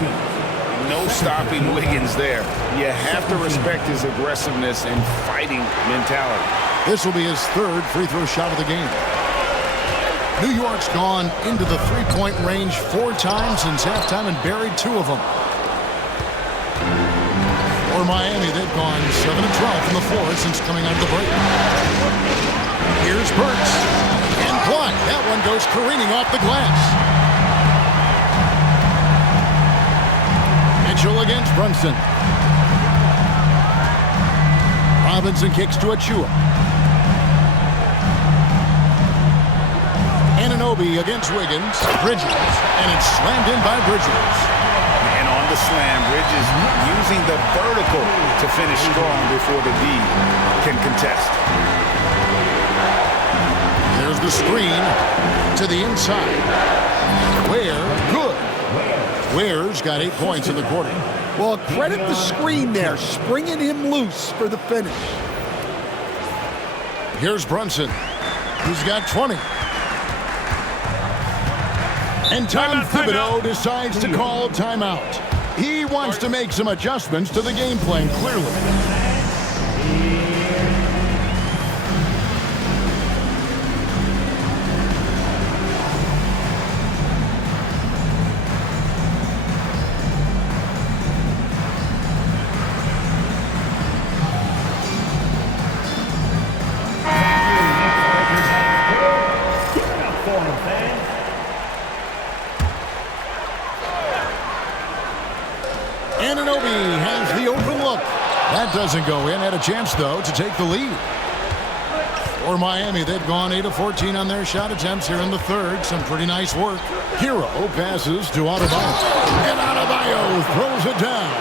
No stopping Wiggins there. You have to respect his aggressiveness and fighting mentality. This will be his 3rd free throw shot of the game. New York's gone into the three-point range 4 times since halftime and buried 2 of them. For Miami, they've gone 7 of 12 from the floor since coming out of the break. Here's Burks. And blocked. That one goes careening off the glass. Mitchell against Brunson. Robinson kicks to Achua. Anunoby against Wiggins. Bridges. And it's slammed in by Bridges. And on the slam, Bridges using the vertical to finish strong before the D can contest. There's the screen to the inside. Ware, good. Ware's got 8 points in the quarter. Well, credit the screen there, springing him loose for the finish. Here's Brunson. He's got 20. And Tom Thibodeau decides to call timeout. He wants to make some adjustments to the game plan, clearly. Doesn't go in. Had a chance, though, to take the lead. For Miami, they've gone 8 of 14 on their shot attempts here in the third. Some pretty nice work. Hero passes to Adebayo. And Adebayo throws it down.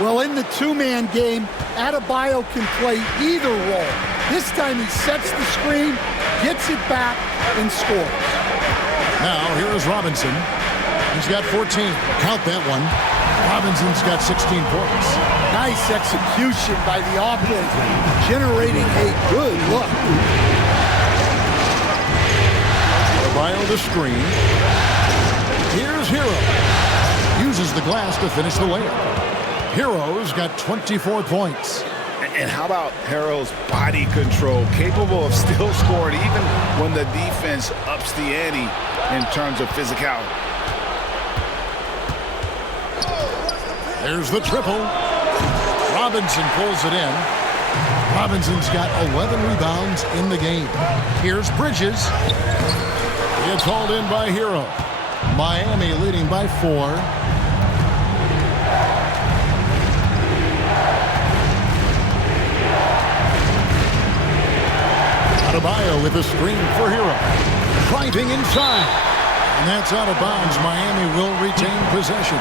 Well, in the two-man game, Adebayo can play either role. This time he sets the screen, gets it back, and scores. Now, here is Robinson. He's got 14. Count that one. Robinson's got 16 points. Nice execution by the offense, generating a good look. Adebayo the screen. Here's Hero. Uses the glass to finish the layup. Hero's got 24 points. And how about Hero's body control, capable of still scoring even when the defense ups the ante in terms of physicality. There's the triple. Robinson pulls it in. Robinson's got 11 rebounds in the game. Here's Bridges. It's hauled in by Hero. Miami leading by 4. Adebayo with a screen for Hero. Driving inside. And that's out of bounds. Miami will retain possession.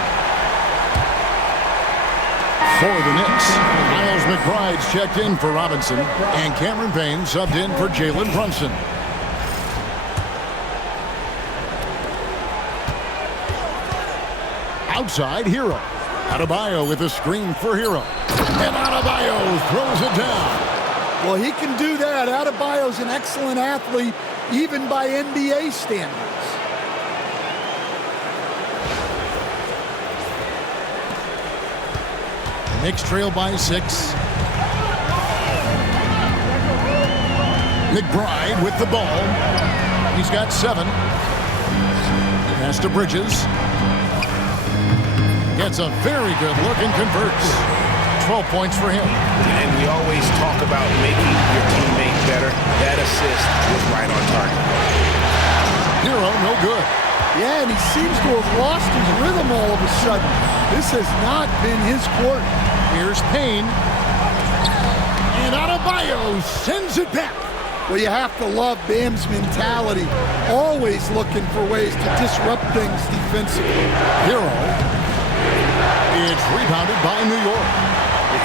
For the Knicks, Miles McBride's checked in for Robinson, and Cameron Payne subbed in for Jalen Brunson. Outside, Hero. Adebayo with a screen for Hero. And Adebayo throws it down. Well, he can do that. Adebayo's an excellent athlete, even by NBA standards. Knicks trail by 6. McBride with the ball. He's got 7. Pass to Bridges. Gets a very good look and converts. 12 points for him. And we always talk about making your teammate better. That assist was right on target. Hero, no good. Yeah, and he seems to have lost his rhythm all of a sudden. This has not been his quarter. Here's Payne. And Adebayo sends it back. Well, you have to love Bam's mentality. Always looking for ways to disrupt things defensively. Hero. It's rebounded by New York.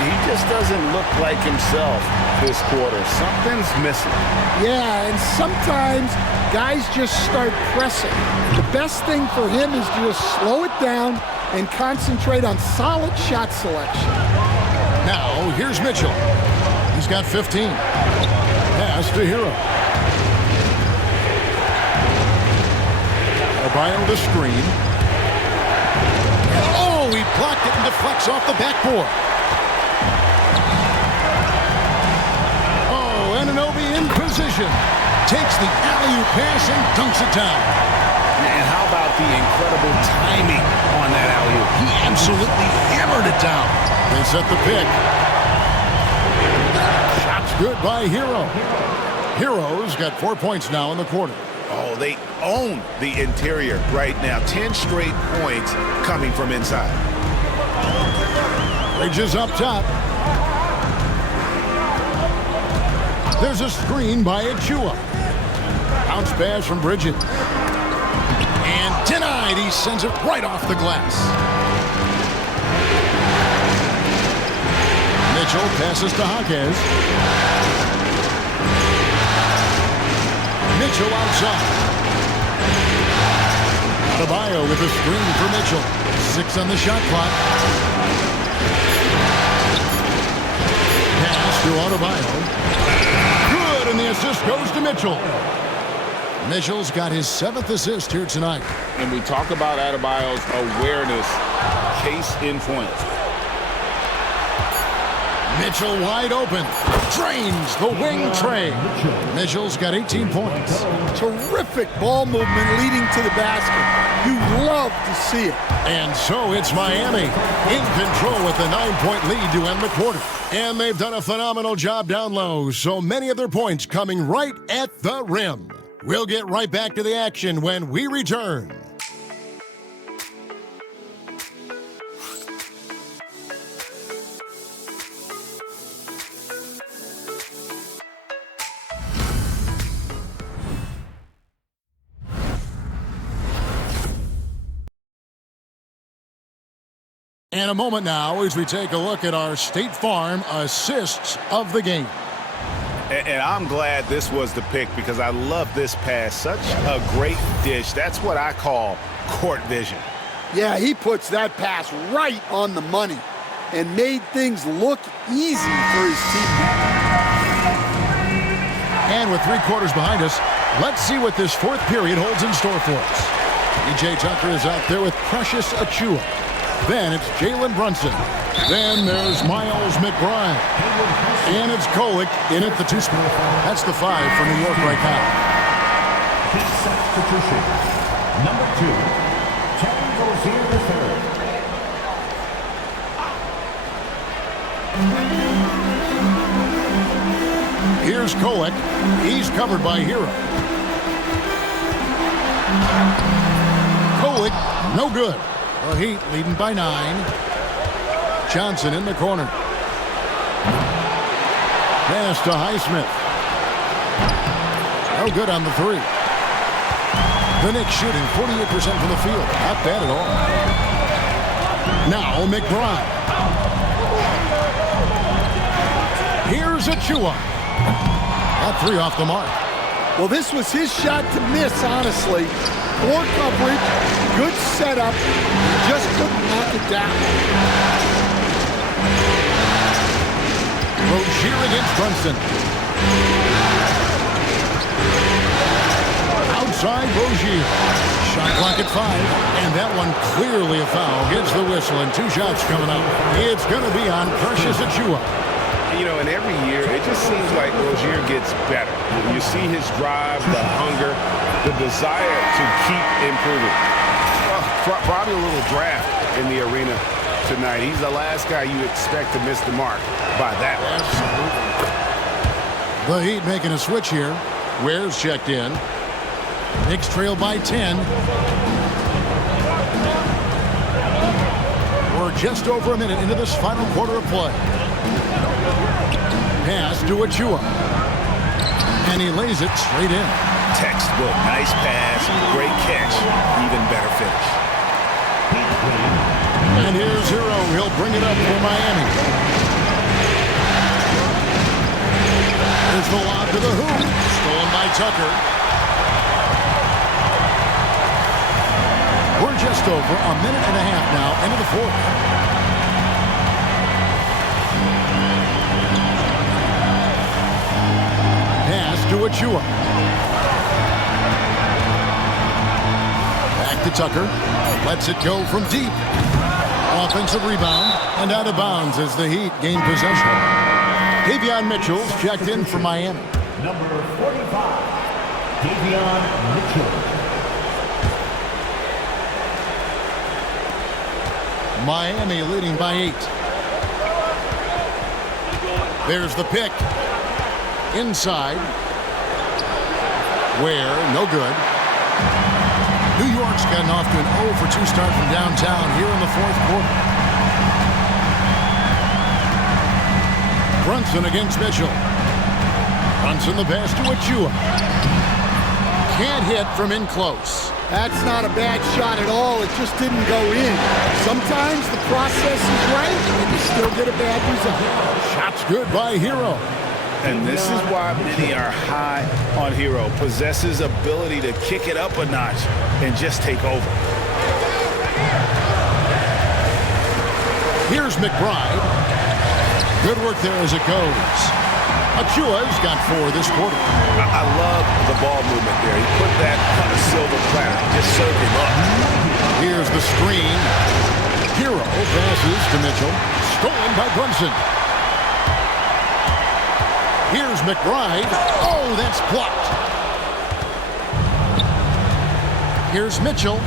He just doesn't look like himself this quarter. Something's missing. Yeah, and sometimes guys just start pressing. The best thing for him is to just slow it down and concentrate on solid shot selection. Now, here's Mitchell. He's got 15. Pass to Hero. Adebayo the screen. Oh, he blocked it and deflects off the backboard. Oh, Anunoby in position. Takes the alley-oop pass and dunks it down. And how about the incredible timing on that alley-oop? He absolutely hammered it down. They set the pick. Shot's good by Hero. Hero's got 4 points now in the quarter. Oh, they own the interior right now. 10 straight points coming from inside. Bridges up top. There's a screen by Achua. Bounce pass from Bridges. And denied. He sends it right off the glass. Mitchell passes to Jaquez. Mitchell outside. Adebayo with a screen for Mitchell. 6 on the shot clock. Pass to Adebayo. Good, and the assist goes to Mitchell. Mitchell's got his 7th assist here tonight. And we talk about Adebayo's awareness. case in point. Mitchell wide open. Drains the wing tray. Mitchell's got 18 points. Terrific ball movement leading to the basket. You love to see it. And so it's Miami in control with the 9-point lead to end the quarter. And they've done a phenomenal job down low, so many of their points coming right at the rim. We'll get right back to the action when we return. And a moment now as we take a look at our State Farm assists of the game. And I'm glad this was the pick because I love this pass. Such a great dish. That's what I call court vision. Yeah, he puts that pass right on the money and made things look easy for his team. And with 3 quarters behind us, let's see what this fourth period holds in store for us. PJ Tucker is out there with Precious Achiuwa. Then it's Jalen Brunson. Then there's Miles McBride. And it's Kolek in at the 2 spot. That's the 5 for New York right now. His substitution, number 2, Terry Rozier III. Here's Kolek. He's covered by Hero. Kolek, no good. The Heat leading by 9. Johnson in the corner. Pass to Highsmith. No good on the 3. The Knicks shooting 48% from the field. Not bad at all. Now McBride. Here's Achiuwa. That 3 off the mark. Well, this was his shot to miss, honestly. Poor coverage, good setup, just couldn't knock it down. Rozier against Brunson. Outside Rozier. Shot clock at 5, and that one clearly a foul. Gets the whistle, and 2 shots coming up. It's going to be on Precious Achiuwa. You know, and every year, it just seems like Rozier gets better. You see his drive, the hunger, the desire to keep improving. Well, probably a little draft in the arena tonight. He's the last guy you expect to miss the mark by that much. The Heat making a switch here. Ware's checked in. Knicks trail by 10. We're just over a minute into this final quarter of play. Pass to Achiuwa. And he lays it straight in. Textbook. Nice pass. Great catch. Even better finish. And here's Hero. He'll bring it up for Miami. Here's the lob to the hoop. Stolen by Tucker. We're just over a minute and a half now into the 4th. To Achiuwa. Back to Tucker. Lets it go from deep. Offensive rebound and out of bounds as the Heat gain possession. Davion Mitchell's checked in for Miami. Number 45, Davion Mitchell. Miami leading by 8. There's the pick. Inside. Ware, no good. New York's gotten off to an 0 for 2 start from downtown here in the 4th quarter. Brunson against Mitchell. Brunson the pass to Achiuwa. Can't hit from in close. That's not a bad shot at all. It just didn't go in. Sometimes the process is right and you still get a bad result. Shot's good by Hero. And this is why many are high on Hero. Possesses ability to kick it up a notch and just take over. Here's McBride. Good work there as it goes. Achiuwa's got 4 this quarter. I love the ball movement there. He put that on a silver platter. Just served him up. Here's the screen. Hero passes to Mitchell. Stolen by Brunson. Here's McBride. Oh, that's blocked. Here's Mitchell.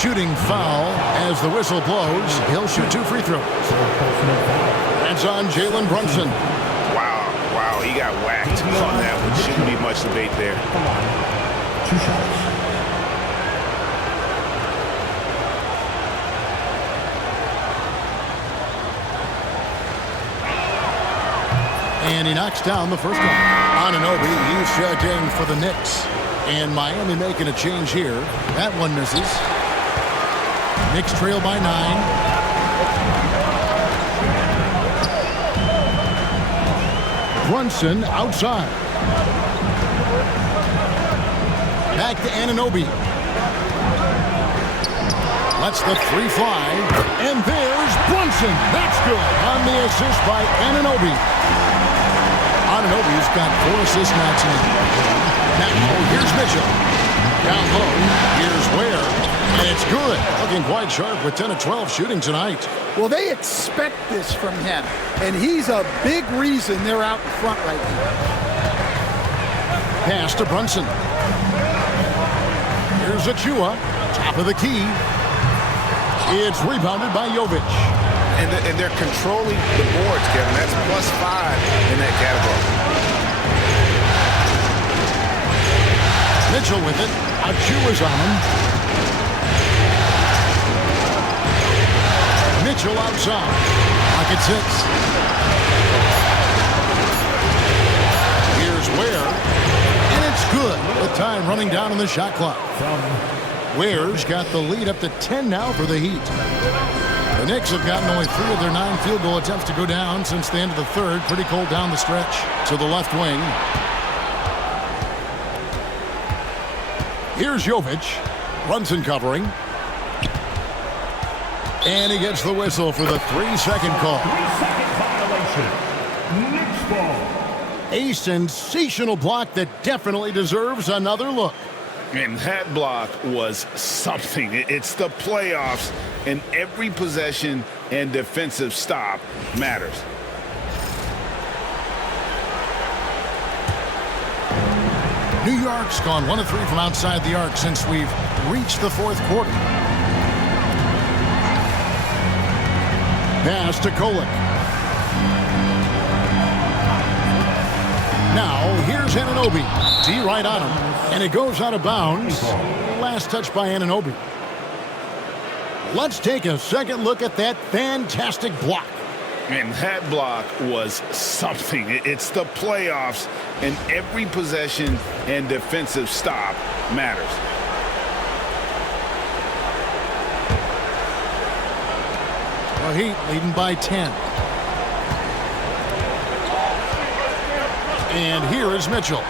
Shooting foul as the whistle blows. He'll shoot 2 free throws. That's on Jalen Brunson. Wow, he got whacked on that one. Shouldn't be much debate there. Come on. 2 shots. And he knocks down the first one. Anunoby, he's checking for the Knicks. And Miami making a change here. That one misses. Knicks trail by 9. Brunson outside. Back to Anunoby. Lets the 3 fly. And there's Brunson. That's good on the assist by Anunoby. Anunoby's got 4 assists now tonight. Now, here's Mitchell. Down low, here's Ware. And it's good. Looking quite sharp with 10 of 12 shooting tonight. Well, they expect this from him, and he's a big reason they're out in front right now. Pass to Brunson. Here's Achua, top of the key. It's rebounded by Jovic. And they're controlling the boards, Kevin. That's +5 in that category. Mitchell with it. Achua's on him. Mitchell outside. Pocket 6. Here's Ware. And it's good. With time running down on the shot clock. Ware's got the lead up to 10 now for the Heat. The Knicks have gotten only 3 of their 9 field goal attempts to go down since the end of the third. Pretty cold down the stretch to the left wing. Here's Jovic. Brunson covering. And he gets the whistle for the 3-second call. 3-second violation. Knicks ball. A sensational block that definitely deserves another look. And that block was something. It's the playoffs, and every possession and defensive stop matters. New York's gone 1 of 3 from outside the arc since we've reached the 4th quarter. Pass to Kolek. Now, here's Anunoby. D right on him, and it goes out of bounds. Last touch by Anunoby. Let's take a second look at that fantastic block. And that block was something. It's the playoffs, and every possession and defensive stop matters. The Heat leading by 10. And here is Mitchell.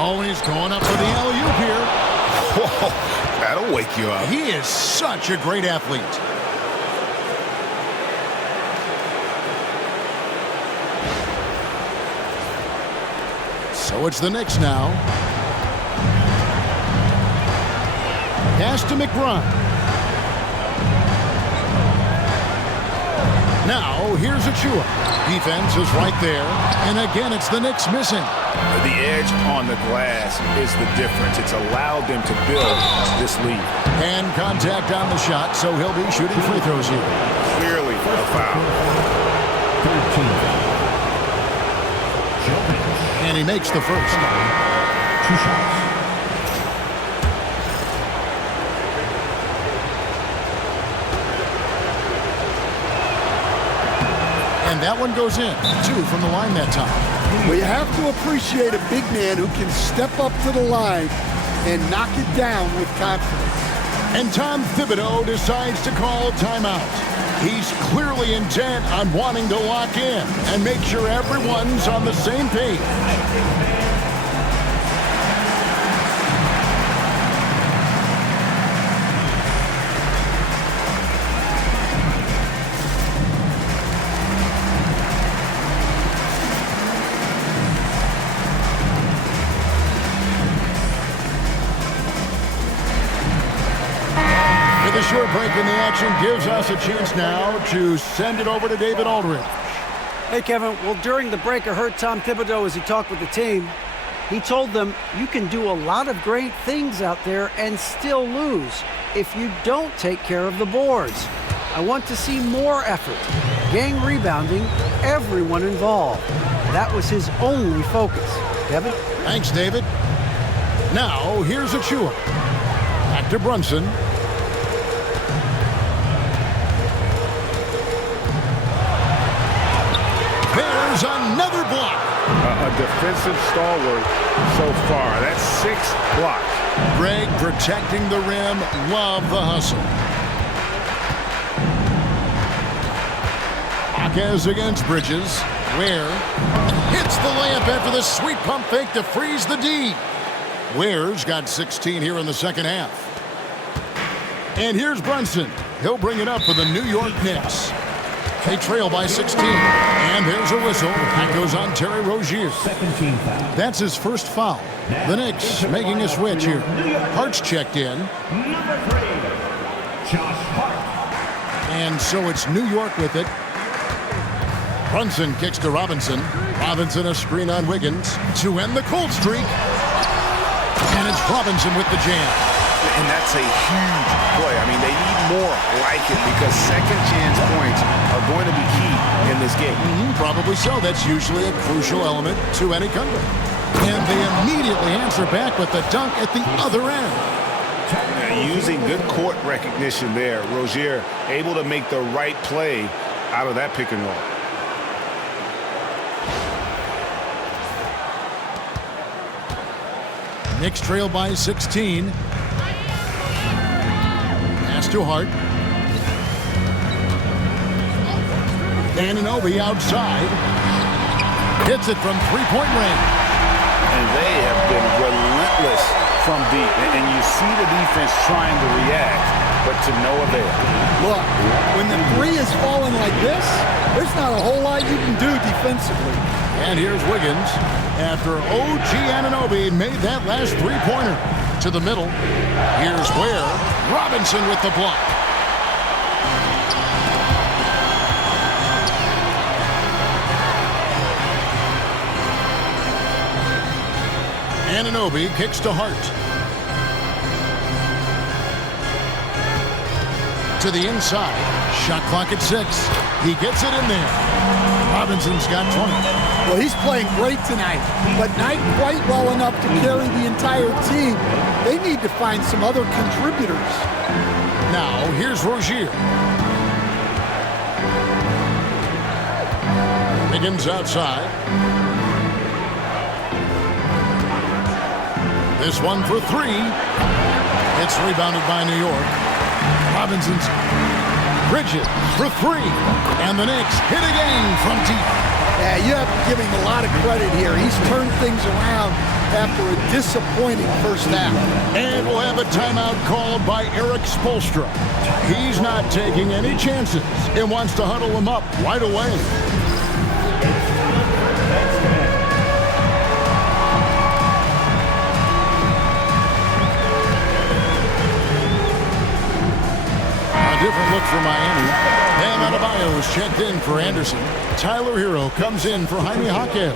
Oh, he's going up for the alley-oop here. Whoa, that'll wake you up. He is such a great athlete. So it's the Knicks now. Pass to McBride. Now, here's Achua. Defense is right there. And again, it's the Knicks missing. The edge on the glass is the difference. It's allowed them to build this lead. And contact on the shot, so he'll be shooting free throws here. Clearly a foul. 13. And he makes the first. 2 shots. And that one goes in. 2 from the line that time. Well, you have to appreciate a big man who can step up to the line and knock it down with confidence. And Tom Thibodeau decides to call timeout. He's clearly intent on wanting to lock in and make sure everyone's on the same page. The short break in the action gives us a chance now to send it over to David Aldridge. Hey, Kevin. Well, during the break, I heard Tom Thibodeau as he talked with the team. He told them, you can do a lot of great things out there and still lose if you don't take care of the boards. I want to see more effort, gang rebounding, everyone involved. That was his only focus. Kevin? Thanks, David. Now, here's Achua. Back to Brunson. There's another block. A defensive stalwart so far. That's 6 blocks. Greg protecting the rim. Love the hustle. Marquez against Bridges. Ware hits the layup after the sweet pump fake to freeze the D. Ware's got 16 here in the second half. And here's Brunson. He'll bring it up for the New York Knicks. They trail by 16. And there's a whistle. That goes on Terry Rozier. That's his first foul. The Knicks making a switch here. Hart's checked in. Number 3, Josh Hart. And so it's New York with it. Brunson kicks to Robinson. Robinson a screen on Wiggins to end the cold streak. And it's Robinson with the jam. And that's a huge play. I mean, they need more like it because second chance points are going to be key in this game. Probably so. That's usually a crucial element to any comeback. And they immediately answer back with the dunk at the other end. Using good court recognition there. Rozier able to make the right play out of that pick and roll. Knicks trail by 16. Pass to Hart. Anunoby outside. Hits it from three-point range. And they have been relentless from deep. And you see the defense trying to react, but to no avail. Look, when the three is falling like this, there's not a whole lot you can do defensively. And here's Wiggins after OG Anunoby made that last three-pointer to the middle. Here's Ware. Robinson with the block. Anunoby kicks to Hart. To the inside. Shot clock at 6. He gets it in there. Robinson's got 20. Well, he's playing great tonight, but not quite well enough to carry the entire team. They need to find some other contributors. Now, here's Rozier. Wiggins outside. This one for 3. It's rebounded by New York. Robinson's Bridges for 3. And the Knicks hit again from deep. Yeah, you have to give him a lot of credit here. He's turned things around after a disappointing first half. And we'll have a timeout called by Eric Spoelstra. He's not taking any chances and wants to huddle him up right away. A different look for Miami. Bam Adebayo's checked in for Anderson. Tyler Hero comes in for Jaime Jaquez.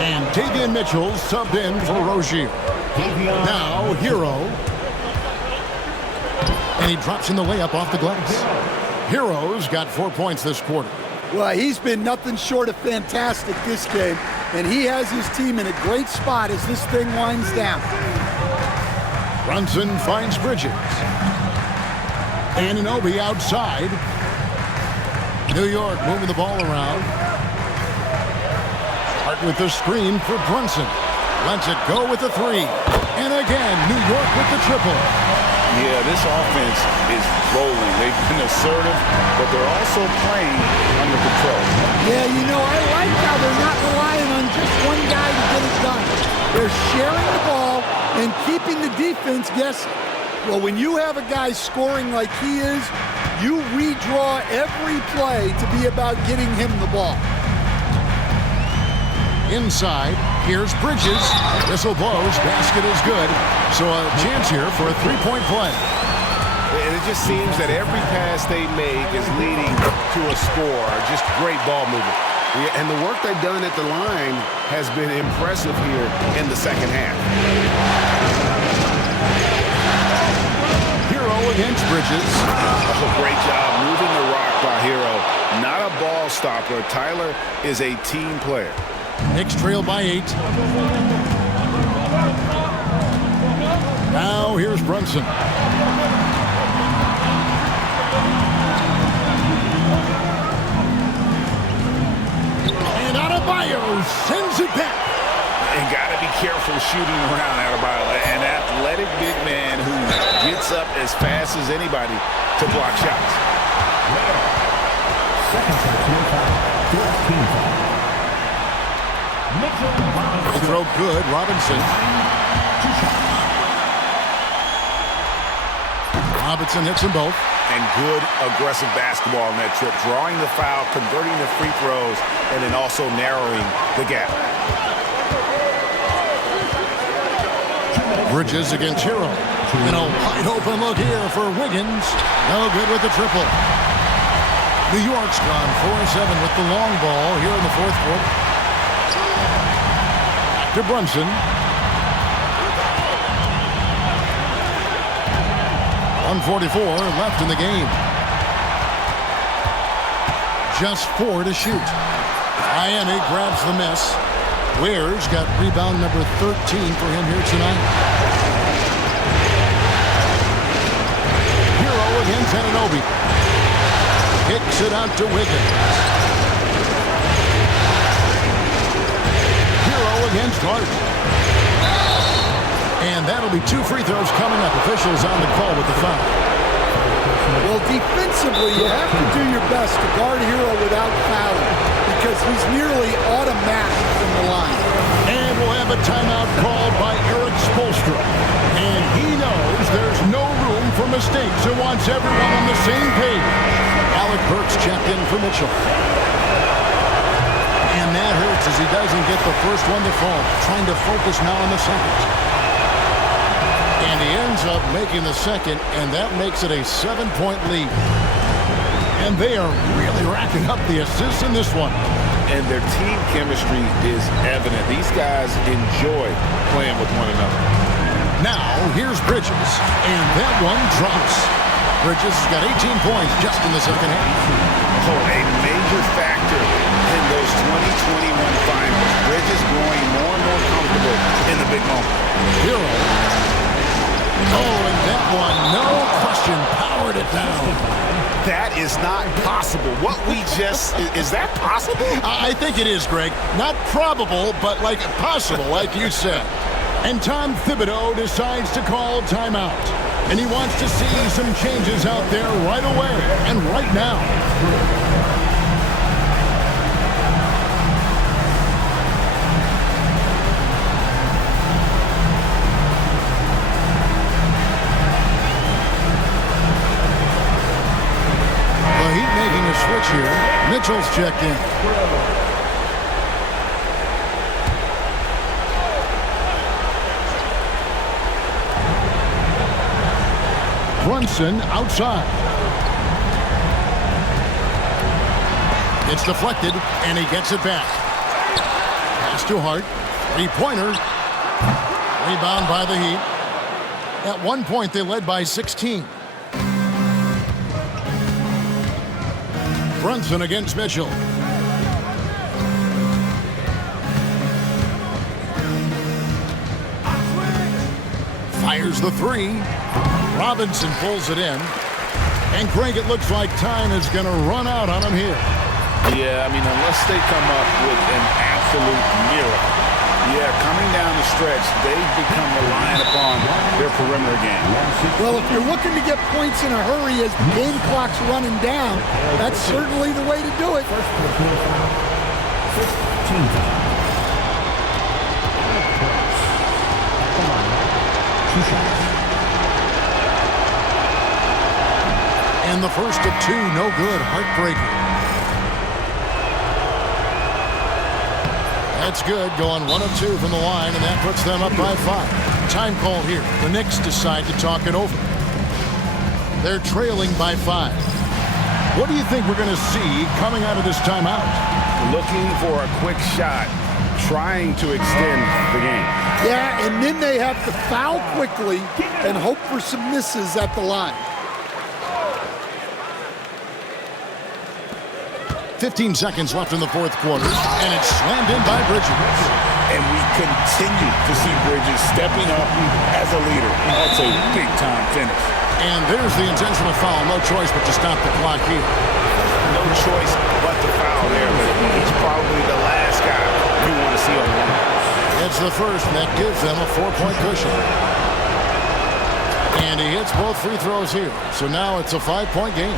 And Davion Mitchell subbed in for Rozier. Now Hero. And he drops in the layup off the glass. Hero's got 4 points this quarter. Well, he's been nothing short of fantastic this game. And he has his team in a great spot as this thing winds down. Brunson finds Bridges. Anunoby outside. New York moving the ball around. Hart with the screen for Brunson. Lets it go with the 3. And again, New York with the triple. Yeah, this offense is rolling. They've been assertive, but they're also playing under control. Yeah, you know, I like how they're not relying on just one guy to get it done. They're sharing the ball and keeping the defense guessing. Well, when you have a guy scoring like he is, you redraw every play to be about getting him the ball. Inside, here's Bridges. Whistle blows, basket is good. So a chance here for a 3-point play. And it just seems that every pass they make is leading to a score. Just great ball movement. Yeah, and the work they've done at the line has been impressive here in the second half. Hero against Bridges. Oh, great job moving the rock by Hero. Not a ball stopper. Tyler is a team player. Knicks trail by 8. Now here's Brunson. And Adebayo sends it back. And got to be careful shooting around Adebayo. An athletic big man who gets up as fast as anybody to block shots. Second They throw good. Robinson. Robinson hits them both. And good aggressive basketball on that trip. Drawing the foul, converting the free throws, and then also narrowing the gap. Bridges against Hero. And a wide open look here for Wiggins. No good with the triple. New York's gone 4-7 with the long ball here in the fourth quarter. Back to Brunson. 1:44 left in the game. Just 4 to shoot. Miami grabs the miss. Ware's got rebound number 13 for him here tonight. Hero against Anunoby. Kicks it out to Wiggins. Hero against Hart. And that'll be 2 free throws coming up. Officials on the call with the foul. Well, defensively, you have to do your best to guard Hero without fouling because he's nearly automatic from the line. And we'll have a timeout called by Eric Spoelstra. And he knows there's no room for mistakes and wants everyone on the same page. Alec Burks checked in for Mitchell. And that hurts as he doesn't get the first one to fall. Trying to focus now on the second. And he ends up making the second, and that makes it a 7-point lead. And they are really racking up the assists in this one. And their team chemistry is evident. These guys enjoy playing with one another. Now, here's Bridges, and that one drops. Bridges has got 18 points just in the second half. Oh, a major factor in those 2021 finals. Bridges growing more and more comfortable in the big moment. Hero. Oh, and that one, no question, powered it down. That is not possible. What we just, is that possible? I think it is, Greg. Not probable, but like possible, like you said. And Tom Thibodeau decides to call timeout. And he wants to see some changes out there right away and right now. Switch here. Mitchell's checked in. Brunson outside. It's deflected, and he gets it back. Pass to Hart. 3-pointer. Rebound by the Heat. At one point, they led by 16. Brunson against Mitchell. Fires the 3. Robinson pulls it in. And Greg, it looks like time is going to run out on him here. Yeah, I mean, unless they come up with an absolute miracle. Yeah, coming down the stretch, they've become reliant upon their perimeter game. Well, if you're looking to get points in a hurry as the game clock's running down, that's certainly the way to do it. And the first of 2, no good, heartbreaker. That's good, going 1 of 2 from the line, and that puts them up by 5. Time call here. The Knicks decide to talk it over. They're trailing by 5. What do you think we're going to see coming out of this timeout? Looking for a quick shot, trying to extend the game. Yeah, and then they have to foul quickly and hope for some misses at the line. 15 seconds left in the fourth quarter, and it's slammed in by Bridges. And we continue to see Bridges stepping up as a leader. That's a big-time finish. And there's the intentional foul. No choice but to stop the clock here. No choice but to foul there, but he's probably the last guy you want to see on the line. It's the first, and that gives them a 4-point cushion. And he hits both free throws here. So now it's a 5-point game.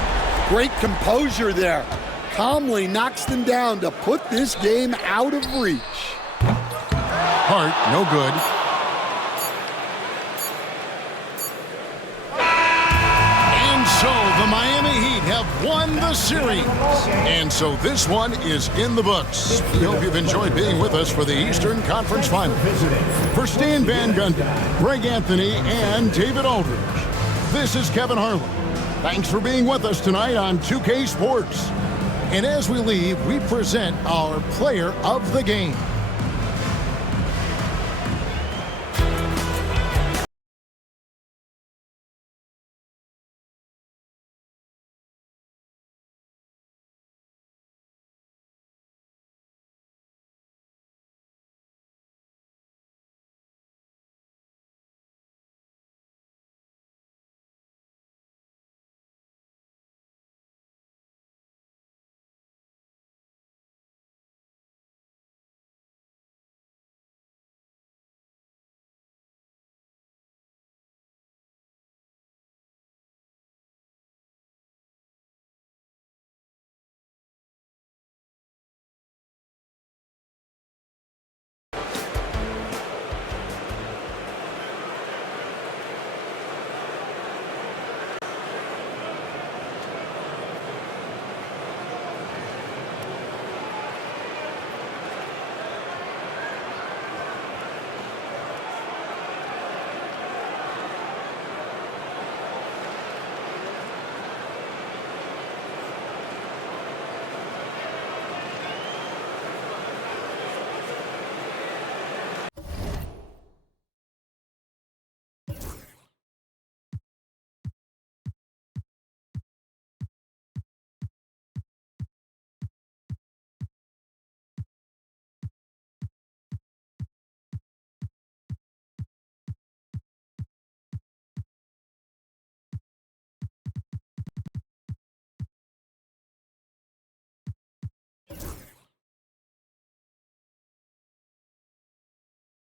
Great composure there. Calmly knocks them down to put this game out of reach. Hart, no good. And so the Miami Heat have won the series. And so this one is in the books. We hope you've enjoyed being with us for the Eastern Conference Finals. For Stan Van Gundy, Greg Anthony, and David Aldridge, this is Kevin Harlan. Thanks for being with us tonight on 2K Sports. And as we leave, we present our player of the game.